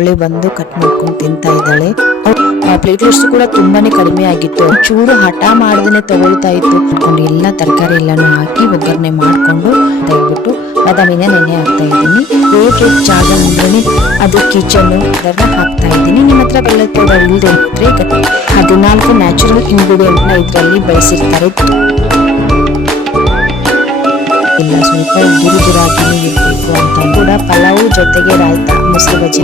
ಅವಳೇ ಬಂದು ಕಟ್ ಮಾಡ್ಕೊಂಡು ತಿಂತಾ ಇದ್ದಾಳೆ. ಪ್ಲೇಟ್ಲೆಟ್ಸ್ ಕೂಡ ತುಂಬಾನೇ ಕಡಿಮೆ ಆಗಿತ್ತು. ಚೂರು ಹಠ ಮಾಡ್ದೇನೆ ತಗೊಳ್ತಾ ಇತ್ತು. ಎಲ್ಲ ತರಕಾರಿ ಎಲ್ಲಾನು ಹಾಕಿ ಒಗ್ಗರಣೆ ಮಾಡ್ಕೊಂಡು ತೆಗೆದ್ಬಿಟ್ಟು ಬಾದಾಮಿನ ನೆನೆ ಹಾಕ್ತಾ ಇದ್ದೀನಿ. ಫೇವ್ರೆಟ್ ಜಾಗ ಅಂದ್ರೆ ಅದು ಕಿಚನ್, ಅದೆಲ್ಲ ಹಾಕ್ತಾ ಇದ್ದೀನಿ. ನಿಮ್ಮ ಹತ್ರ ಬೆಲ್ಲದ ಪೌಡರ್ ಇಲ್ಲದೆ ಇದ್ರೆ 14 ನ್ಯಾಚುರಲ್ ಇಂಗ್ರೀಡಿಯೆಂಟ್ ನ ಇದರಲ್ಲಿ ಬಳಸಿರ್ತಾರೆ. ಇಲ್ಲ ಸ್ವಲ್ಪ ದುರುದುರಾಗಿನೇ ಇರಬೇಕು ಅಂತ ಕೂಡ ಪಲಾವ್ ಜೊತೆಗೆ ರಾಯ್ತಾ, ಮೊಸರು ಬಜ್ಜಿ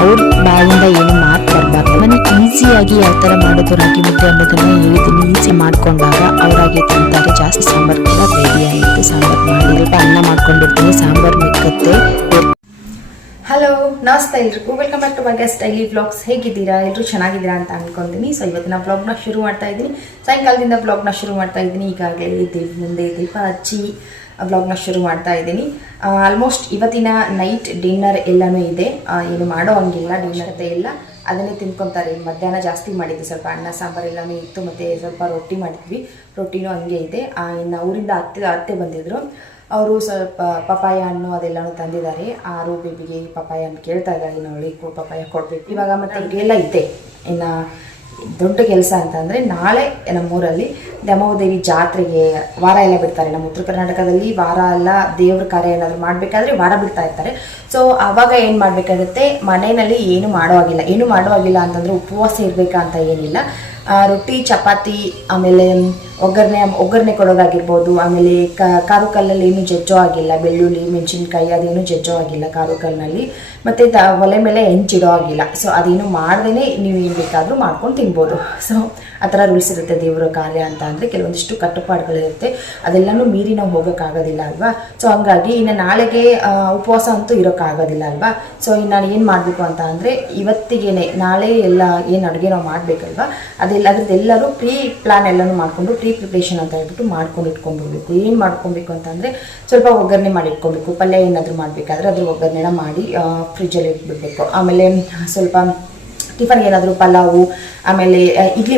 ಅವ್ರ ಬಾಯಿಂದ ಏನು ಮಾತು ಬರಬಾರ್ದು. ನನಗೆ ಈಸಿಯಾಗಿ ಯಾವ ತರ ಮಾಡೋದು ರಾಗಿ ಮುದ್ದೆ ಅನ್ನೋದನ್ನ ಹೇಳಿದ್ದೀನಿ. ಈಸಿ ಮಾಡ್ಕೊಂಡಾಗ ಅವರಾಗಿ ತಿಂತಾರೆ. ಜಾಸ್ತಿ ಸಾಂಬಾರ್ ಕೂಡ ರೆಡಿ ಆಯಿತು. ಸಾಂಬಾರ್ ಮಾಡಿ ಸ್ವಲ್ಪ ಅನ್ನ ಮಾಡ್ಕೊಂಡಿರ್ತೀನಿ, ಸಾಂಬಾರ್ ಮಿಕ್ಕತ್ತೆ. ಹಲೋ, ನಮಸ್ತೆ ಎಲ್ರಿಗೂ. Welcome back to Bhagya daily vlogs. ಹೇಗಿದ್ದೀರಾ? ಎಲ್ಲರೂ ಚೆನ್ನಾಗಿದ್ದೀರಾ ಅಂತ ಅನ್ಕೊಂತೀನಿ. ಸೊ ಇವತ್ತಿನ ವ್ಲಾಗ್ನ ಶುರು ಮಾಡ್ತಾ ಇದ್ದೀನಿ. ಸಾಯಂಕಾಲದಿಂದ ವ್ಲಾಗ್ನ ಶುರು ಮಾಡ್ತಾ ಇದ್ದೀನಿ. ಈಗಾಗಲೇ ಮುಂದೆ ದೀಪ ಹಚ್ಚಿ ವ್ಲಾಗ್ನ ಶುರು ಮಾಡ್ತಾ ಇದ್ದೀನಿ. ಆಲ್ಮೋಸ್ಟ್ ಇವತ್ತಿನ ನೈಟ್ ಡಿನ್ನರ್ ಎಲ್ಲನೂ ಇದೆ. ಏನು ಮಾಡೋ ಹಂಗಿಲ್ಲ, ಡಿನ್ನರ್ ಎಲ್ಲ ಅದನ್ನೇ ತಿನ್ಕೊತಾರೆ. ಮಧ್ಯಾಹ್ನ ಜಾಸ್ತಿ ಮಾಡಿದ್ವಿ, ಸ್ವಲ್ಪ ಅನ್ನ ಸಾಂಬಾರು ಎಲ್ಲನೂ ಇತ್ತು, ಮತ್ತು ಸ್ವಲ್ಪ ರೊಟ್ಟಿ ಮಾಡಿದ್ವಿ. ರೊಟ್ಟಿನೂ ಹಂಗೆ ಇದೆ. ಇನ್ನು ಊರಿಂದ ಅತ್ತೆ ಬಂದಿದ್ದರು. ಅವರು ಸ್ವಲ್ಪ ಪಪಾಯ ಹಣ್ಣು ಅದೆಲ್ಲನೂ ತಂದಿದ್ದಾರೆ. ಆರು ಬೇಬಿಗೆ ಪಪಾಯ ಹಣ್ಣು ಕೇಳ್ತಾ ಇದ್ದಾರೆ. ಇನ್ನು ಅವಳಿಗೆ ಪಪಾಯ ಕೊಡಬೇಕು ಇವಾಗ. ಮತ್ತು ಅವ್ರಿಗೆಲ್ಲ ಇದೆ. ಇನ್ನು ದೊಡ್ಡ ಕೆಲಸ ಅಂತಂದರೆ ನಾಳೆ ನಮ್ಮೂರಲ್ಲಿ ದ್ಯಾಮವ್ವದೇವಿ ಜಾತ್ರೆಗೆ ವಾರ ಎಲ್ಲ ಬಿಡ್ತಾರೆ. ನಮ್ಮ ಉತ್ತರ ಕರ್ನಾಟಕದಲ್ಲಿ ವಾರ ಎಲ್ಲ ದೇವ್ರ ಕಾರ್ಯ ಏನಾದರೂ ಮಾಡಬೇಕಾದ್ರೆ ವಾರ ಬಿಡ್ತಾ ಇರ್ತಾರೆ. ಸೊ ಆವಾಗ ಏನು ಮಾಡಬೇಕಾಗುತ್ತೆ, ಮನೆಯಲ್ಲಿ ಏನು ಮಾಡುವಾಗಿಲ್ಲ ಅಂತಂದರೆ ಉಪವಾಸ ಇರಬೇಕಾ ಅಂತ ಏನಿಲ್ಲ. ರೊಟ್ಟಿ ಚಪಾತಿ, ಆಮೇಲೆ ಒಗ್ಗರಣೆ ಕೊಡೋದಾಗಿರ್ಬೋದು. ಆಮೇಲೆ ಕಾರು ಕಲ್ಲಲ್ಲಿ ಏನು ಜಜ್ಜೋ ಆಗಿಲ್ಲ, ಬೆಳ್ಳುಳ್ಳಿ ಮೆಣಸಿನ್ಕಾಯಿ ಅದೇನು ಜಜ್ಜೋ ಆಗಿಲ್ಲ ಕಾರು ಕಲ್ಲಿನಲ್ಲಿ. ಮತ್ತು ಒಲೆ ಮೇಲೆ ಹೆಂಚಿಡೋ ಆಗಿಲ್ಲ. ಸೊ ಅದೇನು ಮಾಡ್ದೇ ನೀವು ಏನು ಬೇಕಾದರೂ ಮಾಡ್ಕೊಂಡು ತಿನ್ಬೋದು. ಸೊ ಆ ಥರ ರೂಲ್ಸ್ ಇರುತ್ತೆ ದೇವರ ಕಾರ್ಯ ಅಂತ ಅಂದರೆ. ಕೆಲವೊಂದಿಷ್ಟು ಕಟ್ಟುಪಾಡುಗಳಿರುತ್ತೆ, ಅದೆಲ್ಲನೂ ಮೀರಿ ನಾವು ಹೋಗೋಕ್ಕಾಗೋದಿಲ್ಲ ಅಲ್ವಾ. ಸೊ ಹಂಗಾಗಿ ಇನ್ನು ನಾಳೆಗೆ ಉಪವಾಸ ಅಂತೂ ಇರೋಕ್ಕಾಗೋದಿಲ್ಲ ಅಲ್ವಾ. ಸೊ ಇನ್ನು ನಾನು ಏನು ಮಾಡಬೇಕು ಅಂತ ಅಂದರೆ ಇವತ್ತಿಗೇನೆ ನಾಳೆ ಎಲ್ಲ ಏನು ಅಡುಗೆ ನಾವು ಮಾಡಬೇಕಲ್ವ ಅದರದ್ದೆಲ್ಲರೂ ಪ್ರೀ ಪ್ಲಾನ್ ಎಲ್ಲನೂ ಮಾಡಿಕೊಂಡು ಪ್ರೀ ಪ್ರಿಪ್ರೇಷನ್ ಅಂತ ಹೇಳ್ಬಿಟ್ಟು ಮಾಡ್ಕೊಂಡು ಇಟ್ಕೊಂಡ್ಬಿಡ್ಬೇಕು. ಏನು ಮಾಡ್ಕೊಬೇಕು ಅಂತಂದರೆ ಸ್ವಲ್ಪ ಒಗ್ಗರಣೆ ಮಾಡಿ ಇಟ್ಕೊಬೇಕು. ಪಲ್ಯ ಏನಾದರೂ ಮಾಡಬೇಕಾದ್ರೆ ಅದ್ರ ಒಗ್ಗರಣೆನ ಮಾಡಿ ಫ್ರಿಜ್ಜಲ್ಲಿ ಇಟ್ಬಿಡ್ಬೇಕು. ಆಮೇಲೆ ಸ್ವಲ್ಪ ಟಿಫನ್ಗೆ ಏನಾದರೂ ಪಲಾವು, ಆಮೇಲೆ ಇಡ್ಲಿ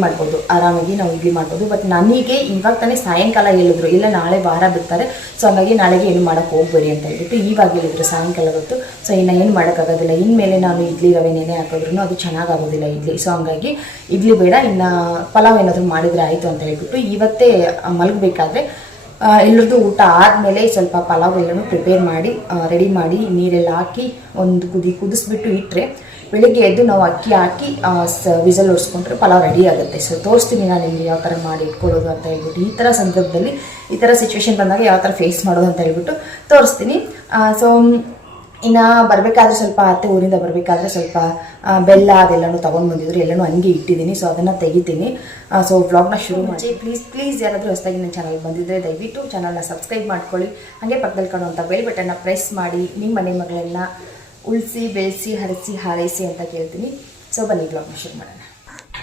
ಮಾಡ್ಬೋದು ಆರಾಮಾಗಿ ನಾವು ಇಡ್ಲಿ ಮಾಡ್ಬೋದು. ಬಟ್ ನನಗೆ ಇವಾಗ ತಾನೇ ಸಾಯಂಕಾಲ ಹೇಳಿದ್ರು, ಇಲ್ಲ ನಾಳೆ ವಾರ ಬಿಡ್ತಾರೆ, ಸೊ ಹಾಗಾಗಿ ನಾಳೆಗೆ ಏನು ಮಾಡೋಕ್ಕೆ ಹೋಗ್ಬೇಡಿ ಅಂತ ಹೇಳ್ಬಿಟ್ಟು ಇವಾಗ ಹೇಳಿದ್ರು ಸಾಯಂಕಾಲ ಹೊತ್ತು. ಸೊ ಇನ್ನು ಏನು ಮಾಡೋಕ್ಕಾಗೋದಿಲ್ಲ. ಇನ್ಮೇಲೆ ನಾನು ಇಡ್ಲಿ ರವೆ ನೆನೆ ಹಾಕಿದ್ರು ಅದು ಚೆನ್ನಾಗಾಗೋದಿಲ್ಲ ಇಡ್ಲಿ. ಸೊ ಹಂಗಾಗಿ ಇಡ್ಲಿ ಬೇಡ, ಇನ್ನು ಪಲಾವ್ ಏನಾದರೂ ಮಾಡಿದರೆ ಆಯಿತು ಅಂತ ಹೇಳ್ಬಿಟ್ಟು ಇವತ್ತೇ ಮಲಗಬೇಕಾದ್ರೆ ಎಲ್ಲರದ್ದು ಊಟ ಆದಮೇಲೆ ಸ್ವಲ್ಪ ಪಲಾವ್ ಎಲ್ಲನೂ ಪ್ರಿಪೇರ್ ಮಾಡಿ ರೆಡಿ ಮಾಡಿ ನೀರೆಲ್ಲ ಹಾಕಿ ಒಂದು ಕುದಿಸ್ಬಿಟ್ಟು ಇಟ್ಟರೆ ಬೆಳಿಗ್ಗೆ ಎದ್ದು ನಾವು ಅಕ್ಕಿ ಹಾಕಿ ವಿಸಲ್ ಹೊಡ್ಸ್ಕೊಂಡ್ರೆ ಪಲಾವ್ ರೆಡಿ ಆಗುತ್ತೆ. ಸೊ ತೋರಿಸ್ತೀನಿ ನಾನು ನಿಮಗೆ ಯಾವ ಥರ ಮಾಡಿ ಇಟ್ಕೊಳ್ಳೋದು ಅಂತ ಹೇಳ್ಬಿಟ್ಟು. ಈ ಥರ ಸಂದರ್ಭದಲ್ಲಿ ಈ ಥರ ಸಿಚುವೇಶನ್ ಬಂದಾಗ ಯಾವ ಥರ ಫೇಸ್ ಮಾಡೋದು ಅಂತ ಹೇಳ್ಬಿಟ್ಟು ತೋರಿಸ್ತೀನಿ. ಸೊ ಇನ್ನು ಬರಬೇಕಾದ್ರೆ ಸ್ವಲ್ಪ ಅತ್ತೆ ಊರಿಂದ ಬರಬೇಕಾದ್ರೆ ಸ್ವಲ್ಪ ಬೆಲ್ಲ ಅದೆಲ್ಲನೂ ತೊಗೊಂಡು ಬಂದಿದ್ರು, ಎಲ್ಲನೂ ಹಂಗೆ ಇಟ್ಟಿದ್ದೀನಿ. ಸೊ ಅದನ್ನು ತೆಗಿತೀನಿ. ಸೊ ವ್ಲಾಗ್ನ ಶುರು ಮಾಡಿ. ಪ್ಲೀಸ್ ಯಾರಾದರೂ ಹೊಸದಾಗಿ ನನ್ನ ಚಾನಲ್ ಬಂದಿದ್ದರೆ ದಯವಿಟ್ಟು ಚಾನಲ್ನ ಸಬ್ಸ್ಕ್ರೈಬ್ ಮಾಡ್ಕೊಳ್ಳಿ. ಹಾಗೆ ಪಕ್ಕದಲ್ಲಿ ಕಾಣುವಂಥ ಬೆಲ್ ಬಟನ್ನ ಪ್ರೆಸ್ ಮಾಡಿ ನಿಮ್ಮ ಮನೆ ಮಗಳನ್ನ ಉಳಿಸಿ ಬೆಳೆಸಿ ಹರಿಸಿ ಹಾರೈಸಿ ಅಂತ ಕೇಳ್ತೀನಿ. ಸೊ ಬನ್ನಿ ವ್ಲಾಗ್ನ ಶುರು ಮಾಡೋಣ.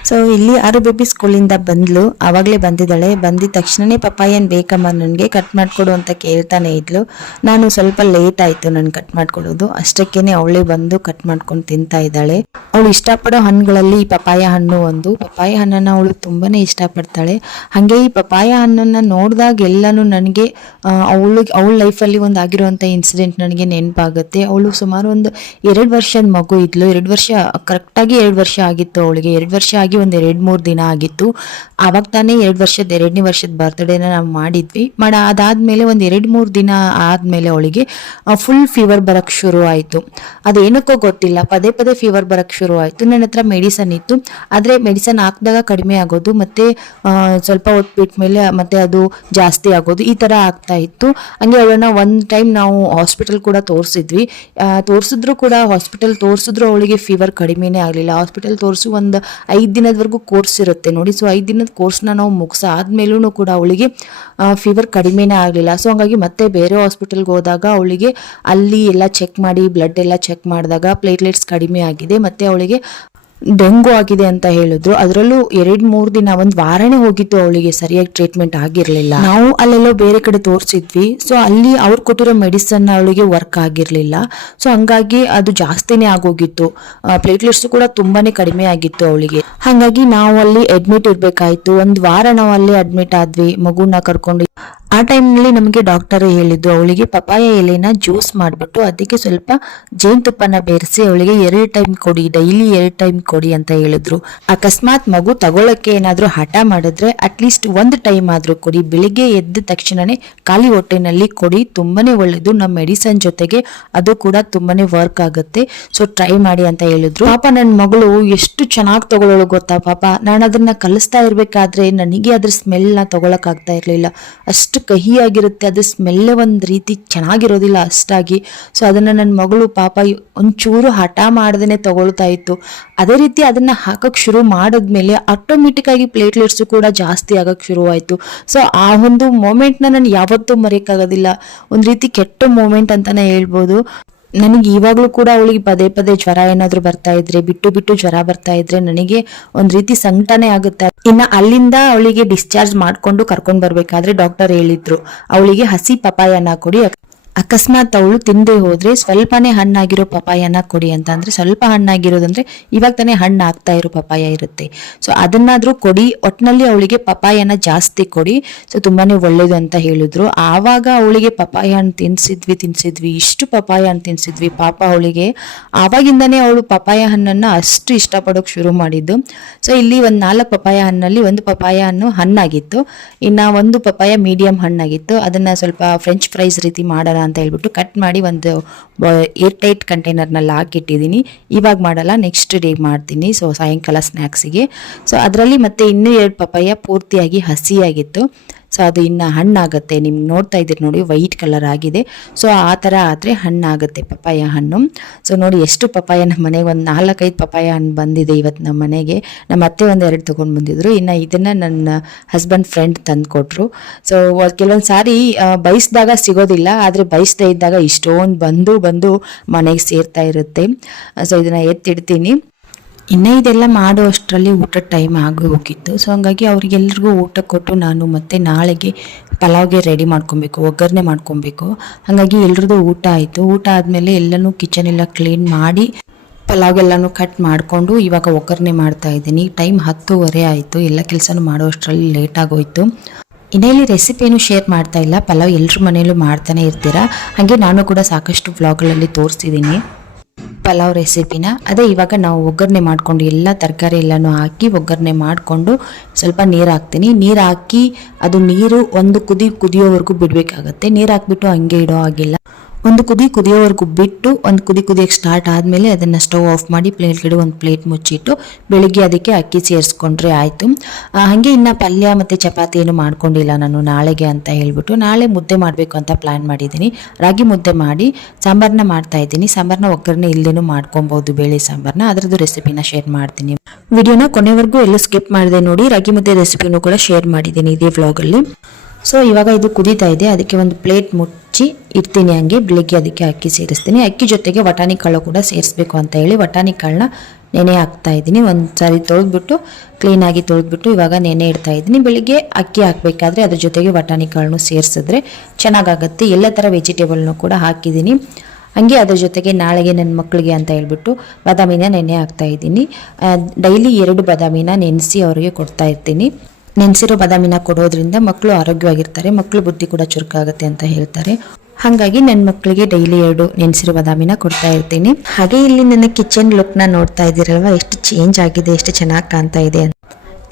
ಸೊ ಇಲ್ಲಿ ಆರು ಬೇಬಿ ಸ್ಕೂಲಿಂದ ಬಂದ್ಲು, ಆವಾಗಲೇ ಬಂದಿದ್ದಾಳೆ. ಬಂದಿದ ತಕ್ಷಣನೇ ಪಪಾಯನ್ ಬೇಕಮ್ಮ ನನಗೆ ಕಟ್ ಮಾಡಿಕೊಡು ಅಂತ ಕೇಳ್ತಾನೆ ಇದ್ಲು. ನಾನು ಸ್ವಲ್ಪ ಲೇಟ್ ಆಯಿತು ನಾನು ಕಟ್ ಮಾಡ್ಕೊಡೋದು, ಅಷ್ಟಕ್ಕೇನೆ ಅವಳೇ ಬಂದು ಕಟ್ ಮಾಡ್ಕೊಂಡು ತಿಂತಾ ಇದ್ದಾಳೆ. ಅವಳು ಇಷ್ಟಪಡೋ ಹಣ್ಣುಗಳಲ್ಲಿ ಈ ಪಪಾಯ ಹಣ್ಣು ಒಂದು. ಪಪಾಯ ಹಣ್ಣನ್ನು ಅವಳು ತುಂಬಾನೇ ಇಷ್ಟಪಡ್ತಾಳೆ. ಹಾಗೆ ಈ ಪಪಾಯ ಹಣ್ಣನ್ನು ನೋಡಿದಾಗ ಎಲ್ಲನೂ ನನಗೆ ಅವಳ ಲೈಫಲ್ಲಿ ಒಂದು ಆಗಿರುವಂಥ ಇನ್ಸಿಡೆಂಟ್ ನನಗೆ ನೆನಪಾಗುತ್ತೆ. ಅವಳು ಸುಮಾರು ಒಂದು 2 ವರ್ಷದ ಮಗು ಇದ್ಲು. 2 ವರ್ಷ ಕರೆಕ್ಟಾಗಿ 2 ವರ್ಷ ಆಗಿತ್ತು ಅವಳಿಗೆ. 2 ವರ್ಷ ಆಗಿ ಒಂದು 2-3 ದಿನ ಆಗಿತ್ತು. ಆವಾಗ ತಾನೇ 2ನೇ ವರ್ಷದ ಬರ್ತ್ಡೇನ ನಾವು ಮಾಡಿದ್ವಿ. ಅದಾದ್ಮೇಲೆ ಒಂದು 2-3 ದಿನ ಆದ್ಮೇಲೆ ಅವಳಿಗೆ ಫುಲ್ ಫೀವರ್ ಬರಕ್ ಶುರು ಆಯ್ತು. ಅದೇನಕ್ಕೋ ಗೊತ್ತಿಲ್ಲ, ಪದೇ ಫೀವರ್ ಬರಕ್ ಶುರು ಆಯ್ತು. ನನ್ನ ಹತ್ರ ಮೆಡಿಸನ್ ಇತ್ತು, ಆದ್ರೆ ಮೆಡಿಸನ್ ಹಾಕಿದಾಗ ಕಡಿಮೆ ಆಗೋದು, ಮತ್ತೆ ಸ್ವಲ್ಪ ಹೊತ್ತು ಬಿಟ್ಮೇಲೆ ಮತ್ತೆ ಅದು ಜಾಸ್ತಿ ಆಗೋದು, ಈ ತರ ಆಗ್ತಾ ಇತ್ತು. ಹಂಗೆ ಅವಳನ್ನ ಒಂದು ಟೈಮ್ ನಾವು ಹಾಸ್ಪಿಟಲ್ ಕೂಡ ತೋರಿಸಿದ್ರು ಅವಳಿಗೆ ಫೀವರ್ ಕಡಿಮೆನೇ ಆಗಲಿಲ್ಲ. ಹಾಸ್ಪಿಟಲ್ ತೋರಿಸಿ ಒಂದು 5 ದಿನದವರೆಗೂ ಕೋರ್ಸ್ ಇರುತ್ತೆ ನೋಡಿ. ಸೊ 5 ದಿನದ ಕೋರ್ಸ್ನ ನಾವು ಮುಗಿಸಾದ್ಮೇಲೂ ಕೂಡ ಅವಳಿಗೆ ಫೀವರ್ ಕಡಿಮೆನೇ ಆಗಲಿಲ್ಲ. ಸೊ ಹಂಗಾಗಿ ಮತ್ತೆ ಬೇರೆ ಹಾಸ್ಪಿಟಲ್ಗೆ ಹೋದಾಗ ಅವಳಿಗೆ ಅಲ್ಲಿ ಎಲ್ಲ ಚೆಕ್ ಮಾಡಿ ಬ್ಲಡ್ ಎಲ್ಲ ಚೆಕ್ ಮಾಡಿದಾಗ ಪ್ಲೇಟ್ಲೆಟ್ಸ್ ಕಡಿಮೆ ಆಗಿದೆ, ಮತ್ತೆ ಅವಳಿಗೆ ಡೆಂಗು ಆಗಿದೆ ಅಂತ ಹೇಳಿದ್ರು. ಅದರಲ್ಲೂ 2-3 ದಿನ, ಒಂದು ವಾರನೇ ಹೋಗಿತ್ತು ಅವಳಿಗೆ, ಸರಿಯಾಗಿ ಟ್ರೀಟ್ಮೆಂಟ್ ಆಗಿರ್ಲಿಲ್ಲ. ನಾವು ಅಲ್ಲೆಲ್ಲೋ ಬೇರೆ ಕಡೆ ತೋರಿಸಿದ್ವಿ. ಸೊ ಅಲ್ಲಿ ಅವ್ರು ಕೊಟ್ಟಿರೋ ಮೆಡಿಸನ್ ಅವಳಿಗೆ ವರ್ಕ್ ಆಗಿರ್ಲಿಲ್ಲ. ಸೊ ಹಂಗಾಗಿ ಅದು ಜಾಸ್ತಿನೇ ಆಗೋಗಿತ್ತು. ಪ್ಲೇಟ್ಲೆಟ್ಸ್ ಕೂಡ ತುಂಬಾನೇ ಕಡಿಮೆ ಆಗಿತ್ತು ಅವಳಿಗೆ. ಹಾಗಾಗಿ ನಾವು ಅಲ್ಲಿ ಅಡ್ಮಿಟ್ ಇರ್ಬೇಕಾಯ್ತು. 1 ವಾರ ನಾವು ಅಲ್ಲಿ ಅಡ್ಮಿಟ್ ಆದ್ವಿ ಮಗುನ ಕರ್ಕೊಂಡು. ಆ ಟೈಮ್ನಲ್ಲಿ ನಮಗೆ ಡಾಕ್ಟರ್ ಹೇಳಿದ್ದು ಅವಳಿಗೆ ಪಪಾಯ ಎಲೆನ ಜ್ಯೂಸ್ ಮಾಡಿಬಿಟ್ಟು ಅದಕ್ಕೆ ಸ್ವಲ್ಪ ಜೇನುತುಪ್ಪನ ಬೆರೆಸಿ ಅವಳಿಗೆ 2 ಟೈಮ್ ಕೊಡಿ, ಡೈಲಿ 2 ಟೈಮ್ ಕೊಡಿ ಅಂತ ಹೇಳಿದ್ರು. ಅಕಸ್ಮಾತ್ ಮಗು ತಗೊಳಕ್ಕೆ ಏನಾದ್ರೂ ಹಠ ಮಾಡಿದ್ರೆ ಅಟ್ಲೀಸ್ಟ್ 1 ಟೈಮ್ ಆದ್ರೂ ಕೊಡಿ, ಬೆಳಿಗ್ಗೆ ಎದ್ದ ತಕ್ಷಣನೇ ಖಾಲಿ ಹೊಟ್ಟೆನಲ್ಲಿ ಕೊಡಿ, ತುಂಬಾನೇ ಒಳ್ಳೇದು. ನಮ್ಮ ಮೆಡಿಸನ್ ಜೊತೆಗೆ ಅದು ಕೂಡ ತುಂಬಾನೇ ವರ್ಕ್ ಆಗುತ್ತೆ. ಸೊ ಟ್ರೈ ಮಾಡಿ ಅಂತ ಹೇಳಿದ್ರು. ಪಾಪ ನನ್ನ ಮಗಳು ಎಷ್ಟು ಚೆನ್ನಾಗಿ ತಗೊಳ್ಳೋಳು ಗೊತ್ತಾ ಪಾಪ. ನಾನು ಅದನ್ನ ಕಲಿಸ್ತಾ ಇರ್ಬೇಕಾದ್ರೆ ನನಗೆ ಅದ್ರ ಸ್ಮೆಲ್ ನ ತಗೊಳಕ್ ಆಗ್ತಾ ಇರ್ಲಿಲ್ಲ. ಅಷ್ಟು ಕಹಿಯಾಗಿರುತ್ತೆ, ಅದ್ರ ಸ್ಮೆಲ್ಲೇ ಒಂದ್ ರೀತಿ ಚೆನ್ನಾಗಿರೋದಿಲ್ಲ ಅಷ್ಟಾಗಿ. ಸೊ ಅದನ್ನ ನನ್ನ ಮಗಳು ಪಾಪ ಒಂಚೂರು ಹಠ ಮಾಡ್ದೇನೆ ತಗೊಳ್ತಾ ಇತ್ತು. ಅದೇ ರೀತಿ ಅದನ್ನ ಹಾಕಕ್ ಶುರು ಮಾಡಿದ್ಮೇಲೆ ಆಟೋಮೆಟಿಕ್ ಆಗಿ ಪ್ಲೇಟ್ಲೆಟ್ಸ್ ಕೂಡ ಜಾಸ್ತಿ ಆಗಕ್ ಶುರು ಆಯ್ತು. ಸೊ ಆ ಒಂದು ಮೂಮೆಂಟ್ ನಾನು ಯಾವತ್ತೂ ಮರೆಯಕ್ಕಾಗೋದಿಲ್ಲ. ಒಂದ್ ರೀತಿ ಕೆಟ್ಟ ಮೂಮೆಂಟ್ ಅಂತಾನೆ ಹೇಳ್ಬೋದು. ನನಗೆ ಇವಾಗ್ಲೂ ಕೂಡ ಅವಳಿಗೆ ಪದೇ ಪದೇ ಜ್ವರ ಏನಾದ್ರು ಬರ್ತಾ ಇದ್ರೆ, ಬಿಟ್ಟು ಬಿಟ್ಟು ಜ್ವರ ಬರ್ತಾ ಇದ್ರೆ ನನಗೆ ಒಂದ್ ರೀತಿ ಸಂಕಟನೇ ಆಗುತ್ತೆ. ಇನ್ನ ಅಲ್ಲಿಂದ ಅವಳಿಗೆ ಡಿಸ್ಚಾರ್ಜ್ ಮಾಡ್ಕೊಂಡು ಕರ್ಕೊಂಡ್ ಬರ್ಬೇಕಾದ್ರೆ ಡಾಕ್ಟರ್ ಹೇಳಿದ್ರು ಅವಳಿಗೆ ಹಸಿ ಪಪಾಯನ ಕೊಡಿ, ಅಕಸ್ಮಾತ್ ಅವಳು ತಿಂದೇ ಹೋದ್ರೆ ಸ್ವಲ್ಪನೇ ಹಣ್ಣಾಗಿರೋ ಪಪಾಯನ ಕೊಡಿ ಅಂತ. ಅಂದ್ರೆ ಸ್ವಲ್ಪ ಹಣ್ಣಾಗಿರೋದಂದ್ರೆ ಇವಾಗ ತಾನೇ ಹಣ್ಣು ಆಗ್ತಾ ಇರೋ ಪಪಾಯ ಇರುತ್ತೆ, ಸೊ ಅದನ್ನಾದ್ರೂ ಕೊಡಿ, ಒಟ್ನಲ್ಲಿ ಅವಳಿಗೆ ಪಪಾಯನ ಜಾಸ್ತಿ ಕೊಡಿ, ಸೊ ತುಂಬಾನೇ ಒಳ್ಳೇದು ಅಂತ ಹೇಳಿದ್ರು. ಆವಾಗ ಅವಳಿಗೆ ಪಪಾಯ ಹಣ್ಣು ತಿನ್ಸಿದ್ವಿ, ಇಷ್ಟು ಪಪಾಯ ಹಣ್ಣು ತಿನ್ಸಿದ್ವಿ. ಪಾಪ ಅವಳಿಗೆ ಆವಾಗಿಂದಾನೇ ಅವಳು ಪಪಾಯ ಹಣ್ಣನ್ನ ಅಷ್ಟು ಇಷ್ಟಪಡೋಕ್ ಶುರು ಮಾಡಿದ್ದು. ಸೊ ಇಲ್ಲಿ 4 ಪಪಾಯ ಹಣ್ಣಲ್ಲಿ 1 ಪಪಾಯ ಹಣ್ಣು ಹಣ್ಣಾಗಿತ್ತು, ಇನ್ನ 1 ಪಪಾಯ ಮೀಡಿಯಂ ಹಣ್ಣಾಗಿತ್ತು. ಅದನ್ನ ಸ್ವಲ್ಪ ಫ್ರೆಂಚ್ ಫ್ರೈಸ್ ರೀತಿ ಮಾಡೋಣ ಅಂತ ಹೇಳ್ಬಿಟ್ಟು ಕಟ್ ಮಾಡಿ ಒಂದು ಏರ್ ಟೈಟ್ ಕಂಟೈನರ್ನಲ್ಲಿ ಹಾಕಿಟ್ಟಿದ್ದೀನಿ. ಇವಾಗ ಮಾಡಲ್ಲ, ನೆಕ್ಸ್ಟ್ ಡೇ ಮಾಡ್ತೀನಿ. ಸೊ ಸಾಯಂಕಾಲ ಸ್ನ್ಯಾಕ್ಸಿಗೆ. ಸೊ ಅದರಲ್ಲಿ ಮತ್ತೆ ಇನ್ನೂ 2 ಪಪಾಯ ಪೂರ್ತಿಯಾಗಿ ಹಸಿಯಾಗಿತ್ತು. ಸೊ ಅದು ಇನ್ನು ಹಣ್ಣಾಗುತ್ತೆ. ನಿಮ್ಗೆ ನೋಡ್ತಾ ಇದ್ದೀರಿ ನೋಡಿ, ವೈಟ್ ಕಲರ್ ಆಗಿದೆ. ಸೊ ಆ ಥರ ಆದರೆ ಹಣ್ಣಾಗುತ್ತೆ ಪಪಾಯ ಹಣ್ಣು. ಸೊ ನೋಡಿ ಎಷ್ಟು ಪಪಾಯ ನಮ್ಮ ಮನೆಗೆ ಒಂದು 4-5 ಪಪಾಯ ಹಣ್ಣು ಬಂದಿದೆ ಇವತ್ತು ನಮ್ಮ ಮನೆಗೆ. ನಮ್ಮ ಅತ್ತೆ 1-2 ತೊಗೊಂಡು ಬಂದಿದ್ರು. ಇನ್ನು ಇದನ್ನು ನನ್ನ ಹಸ್ಬೆಂಡ್ ಫ್ರೆಂಡ್ ತಂದು ಕೊಟ್ಟರು. ಸೊ ಕೆಲವೊಂದು ಸಾರಿ ಬಯಸಿದಾಗ ಸಿಗೋದಿಲ್ಲ, ಆದರೆ ಬಯಸದೇ ಇದ್ದಾಗ ಇಷ್ಟೊಂದು ಬಂದು ಮನೆಗೆ ಸೇರ್ತಾ ಇರುತ್ತೆ. ಸೊ ಇದನ್ನು ಎತ್ತಿಡ್ತೀನಿ. ಇನ್ನು ಇದೆಲ್ಲ ಮಾಡೋ ಅಷ್ಟರಲ್ಲಿ ಊಟದ ಟೈಮ್ ಆಗಿ ಹೋಗಿತ್ತು. ಸೊ ಹಂಗಾಗಿ ಅವ್ರಿಗೆಲ್ರಿಗೂ ಊಟ ಕೊಟ್ಟು ನಾನು ಮತ್ತೆ ನಾಳೆಗೆ ಪಲಾವ್ಗೆ ರೆಡಿ ಮಾಡ್ಕೊಬೇಕು, ಒಗ್ಗರಣೆ ಮಾಡ್ಕೊಬೇಕು. ಹಾಗಾಗಿ ಎಲ್ರದ್ದು ಊಟ ಆಯಿತು. ಊಟ ಆದಮೇಲೆ ಎಲ್ಲನೂ ಕಿಚನ್ ಎಲ್ಲ ಕ್ಲೀನ್ ಮಾಡಿ ಪಲಾವ್ಗೆಲ್ಲನೂ ಕಟ್ ಮಾಡಿಕೊಂಡು ಇವಾಗ ಒಗ್ಗರಣೆ ಮಾಡ್ತಾ ಇದ್ದೀನಿ. ಟೈಮ್ 10:15 ಆಯಿತು. ಎಲ್ಲ ಕೆಲಸನೂ ಮಾಡೋ ಅಷ್ಟರಲ್ಲಿ ಲೇಟ್ ಆಗೋಯ್ತು. ಇನ್ನೇಲಿ ರೆಸಿಪಿಯನ್ನು ಶೇರ್ ಮಾಡ್ತಾ ಇಲ್ಲ, ಪಲಾವ್ ಎಲ್ಲರ ಮನೆಯಲ್ಲೂ ಮಾಡ್ತಾನೆ ಇರ್ತೀರಾ. ಹಾಗೆ ನಾನು ಕೂಡ ಸಾಕಷ್ಟು ವ್ಲಾಗ್ಗಳಲ್ಲಿ ತೋರಿಸ್ತಿದ್ದೀನಿ ಪಲಾವ್ ರೆಸಿಪಿನ. ಅದೇ ಇವಾಗ ನಾವು ಒಗ್ಗರಣೆ ಮಾಡಿಕೊಂಡು ಎಲ್ಲ ತರಕಾರಿ ಎಲ್ಲನೂ ಹಾಕಿ ಒಗ್ಗರಣೆ ಮಾಡಿಕೊಂಡು ಸ್ವಲ್ಪ ನೀರು ಹಾಕ್ತೀನಿ. ನೀರು ಹಾಕಿ ಅದು ನೀರು ಒಂದು ಕುದಿಯೋವರೆಗೂ ಬಿಡಬೇಕಾಗತ್ತೆ. ನೀರು ಹಾಕ್ಬಿಟ್ಟು ಹಂಗೆ ಇಡೋ ಆಗಿಲ್ಲ. ಒಂದು ಕುದಿಯೋವರೆಗೂ ಬಿಟ್ಟು ಒಂದು ಕುದಿಯೋಕ್ಕೆ ಸ್ಟಾರ್ಟ್ ಆದಮೇಲೆ ಅದನ್ನು ಸ್ಟವ್ ಆಫ್ ಮಾಡಿ ಪ್ಲೇಟ್ಗಿಡು ಒಂದು ಪ್ಲೇಟ್ ಮುಚ್ಚಿಟ್ಟು ಬೆಳಿಗ್ಗೆ ಅದಕ್ಕೆ ಅಕ್ಕಿ ಸೇರಿಸ್ಕೊಂಡ್ರೆ ಆಯಿತು. ಹಾಗೆ ಇನ್ನು ಪಲ್ಯ ಮತ್ತು ಚಪಾತಿ ಏನು ಮಾಡ್ಕೊಂಡಿಲ್ಲ ನಾನು ನಾಳೆಗೆ ಅಂತ ಹೇಳ್ಬಿಟ್ಟು. ನಾಳೆ ಮುದ್ದೆ ಮಾಡಬೇಕು ಅಂತ ಪ್ಲ್ಯಾನ್ ಮಾಡಿದ್ದೀನಿ. ರಾಗಿ ಮುದ್ದೆ ಮಾಡಿ ಸಾಂಬಾರನ್ನ ಮಾಡ್ತಾ ಇದ್ದೀನಿ. ಸಾಂಬಾರನ್ನ ಒಗ್ಗರಣೆ ಇಲ್ಲೇನೂ ಮಾಡ್ಕೊಬೋದು, ಬೇಳೆ ಸಾಂಬಾರನ್ನ. ಅದರದ್ದು ರೆಸಿಪಿನ ಶೇರ್ ಮಾಡ್ತೀನಿ. ವಿಡಿಯೋನ ಕೊನೆವರೆಗೂ ಎಲ್ಲೂ ಸ್ಕಿಪ್ ಮಾಡಿದೆ ನೋಡಿ. ರಾಗಿ ಮುದ್ದೆ ರೆಸಿಪಿನೂ ಕೂಡ ಶೇರ್ ಮಾಡಿದ್ದೀನಿ ಇದೇ ವ್ಲಾಗಲ್ಲಿ. ಸೊ ಇವಾಗ ಇದು ಕುದೀತಾ ಇದೆ, ಅದಕ್ಕೆ ಒಂದು ಪ್ಲೇಟ್ ಮುಚ್ಚಿ ಇಡ್ತೀನಿ. ಹಂಗೆ ಬೆಳಿಗ್ಗೆ ಅದಕ್ಕೆ ಅಕ್ಕಿ ಸೇರಿಸ್ತೀನಿ. ಅಕ್ಕಿ ಜೊತೆಗೆ ವಟಾಣಿ ಕಾಳು ಕೂಡ ಸೇರಿಸ್ಬೇಕು ಅಂತ ಹೇಳಿ ವಟಾಣಿ ಕಾಳನ್ನ ನೆನೆ ಹಾಕ್ತಾ ಇದ್ದೀನಿ. ಒಂದು ಸಾರಿ ತೊಳೆದ್ಬಿಟ್ಟು ಕ್ಲೀನಾಗಿ ತೊಳೆದ್ಬಿಟ್ಟು ಇವಾಗ ನೆನೆ ಇಡ್ತಾ ಇದ್ದೀನಿ. ಬೆಳಿಗ್ಗೆ ಅಕ್ಕಿ ಹಾಕಬೇಕಾದ್ರೆ ಅದ್ರ ಜೊತೆಗೆ ವಟಾಣಿ ಕಾಳನ್ನು ಸೇರಿಸಿದ್ರೆ ಚೆನ್ನಾಗಾಗುತ್ತೆ. ಎಲ್ಲ ಥರ ವೆಜಿಟೇಬಲ್ನು ಕೂಡ ಹಾಕಿದ್ದೀನಿ. ಹಂಗೆ ಅದ್ರ ಜೊತೆಗೆ ನಾಳೆಗೆ ನನ್ನ ಮಕ್ಕಳಿಗೆ ಅಂತ ಹೇಳ್ಬಿಟ್ಟು ಬಾದಾಮಿನ ನೆನೆ ಹಾಕ್ತಾ ಇದ್ದೀನಿ. ಡೈಲಿ 2 ಬಾದಾಮಿನ ನೆನೆಸಿ ಅವರಿಗೆ ಕೊಡ್ತಾ ಇರ್ತೀನಿ. ನೆನೆಸಿರೋ ಬಾದಾಮಿನ ಕೊಡೋದ್ರಿಂದ ಮಕ್ಕಳು ಆರೋಗ್ಯವಾಗಿರ್ತಾರೆ, ಮಕ್ಕಳು ಬುದ್ಧಿ ಕೂಡ ಚುರುಕಾಗುತ್ತೆ ಅಂತ ಹೇಳ್ತಾರೆ. ಹಾಗಾಗಿ ನನ್ನ ಮಕ್ಕಳಿಗೆ ಡೈಲಿ 2 ನೆನೆಸಿರೋ ಬಾದಾಮಿನ ಕೊಡ್ತಾ ಇರ್ತೀನಿ. ಹಾಗೆ ಇಲ್ಲಿ ನನ್ನ ಕಿಚನ್ ಲುಕ್ನ ನೋಡ್ತಾ ಇದ್ದೀರಲ್ವ, ಎಷ್ಟು ಚೇಂಜ್ ಆಗಿದೆ, ಎಷ್ಟು ಚೆನ್ನಾಗಿ ಕಾಣ್ತಾ ಇದೆ ಅಂತ.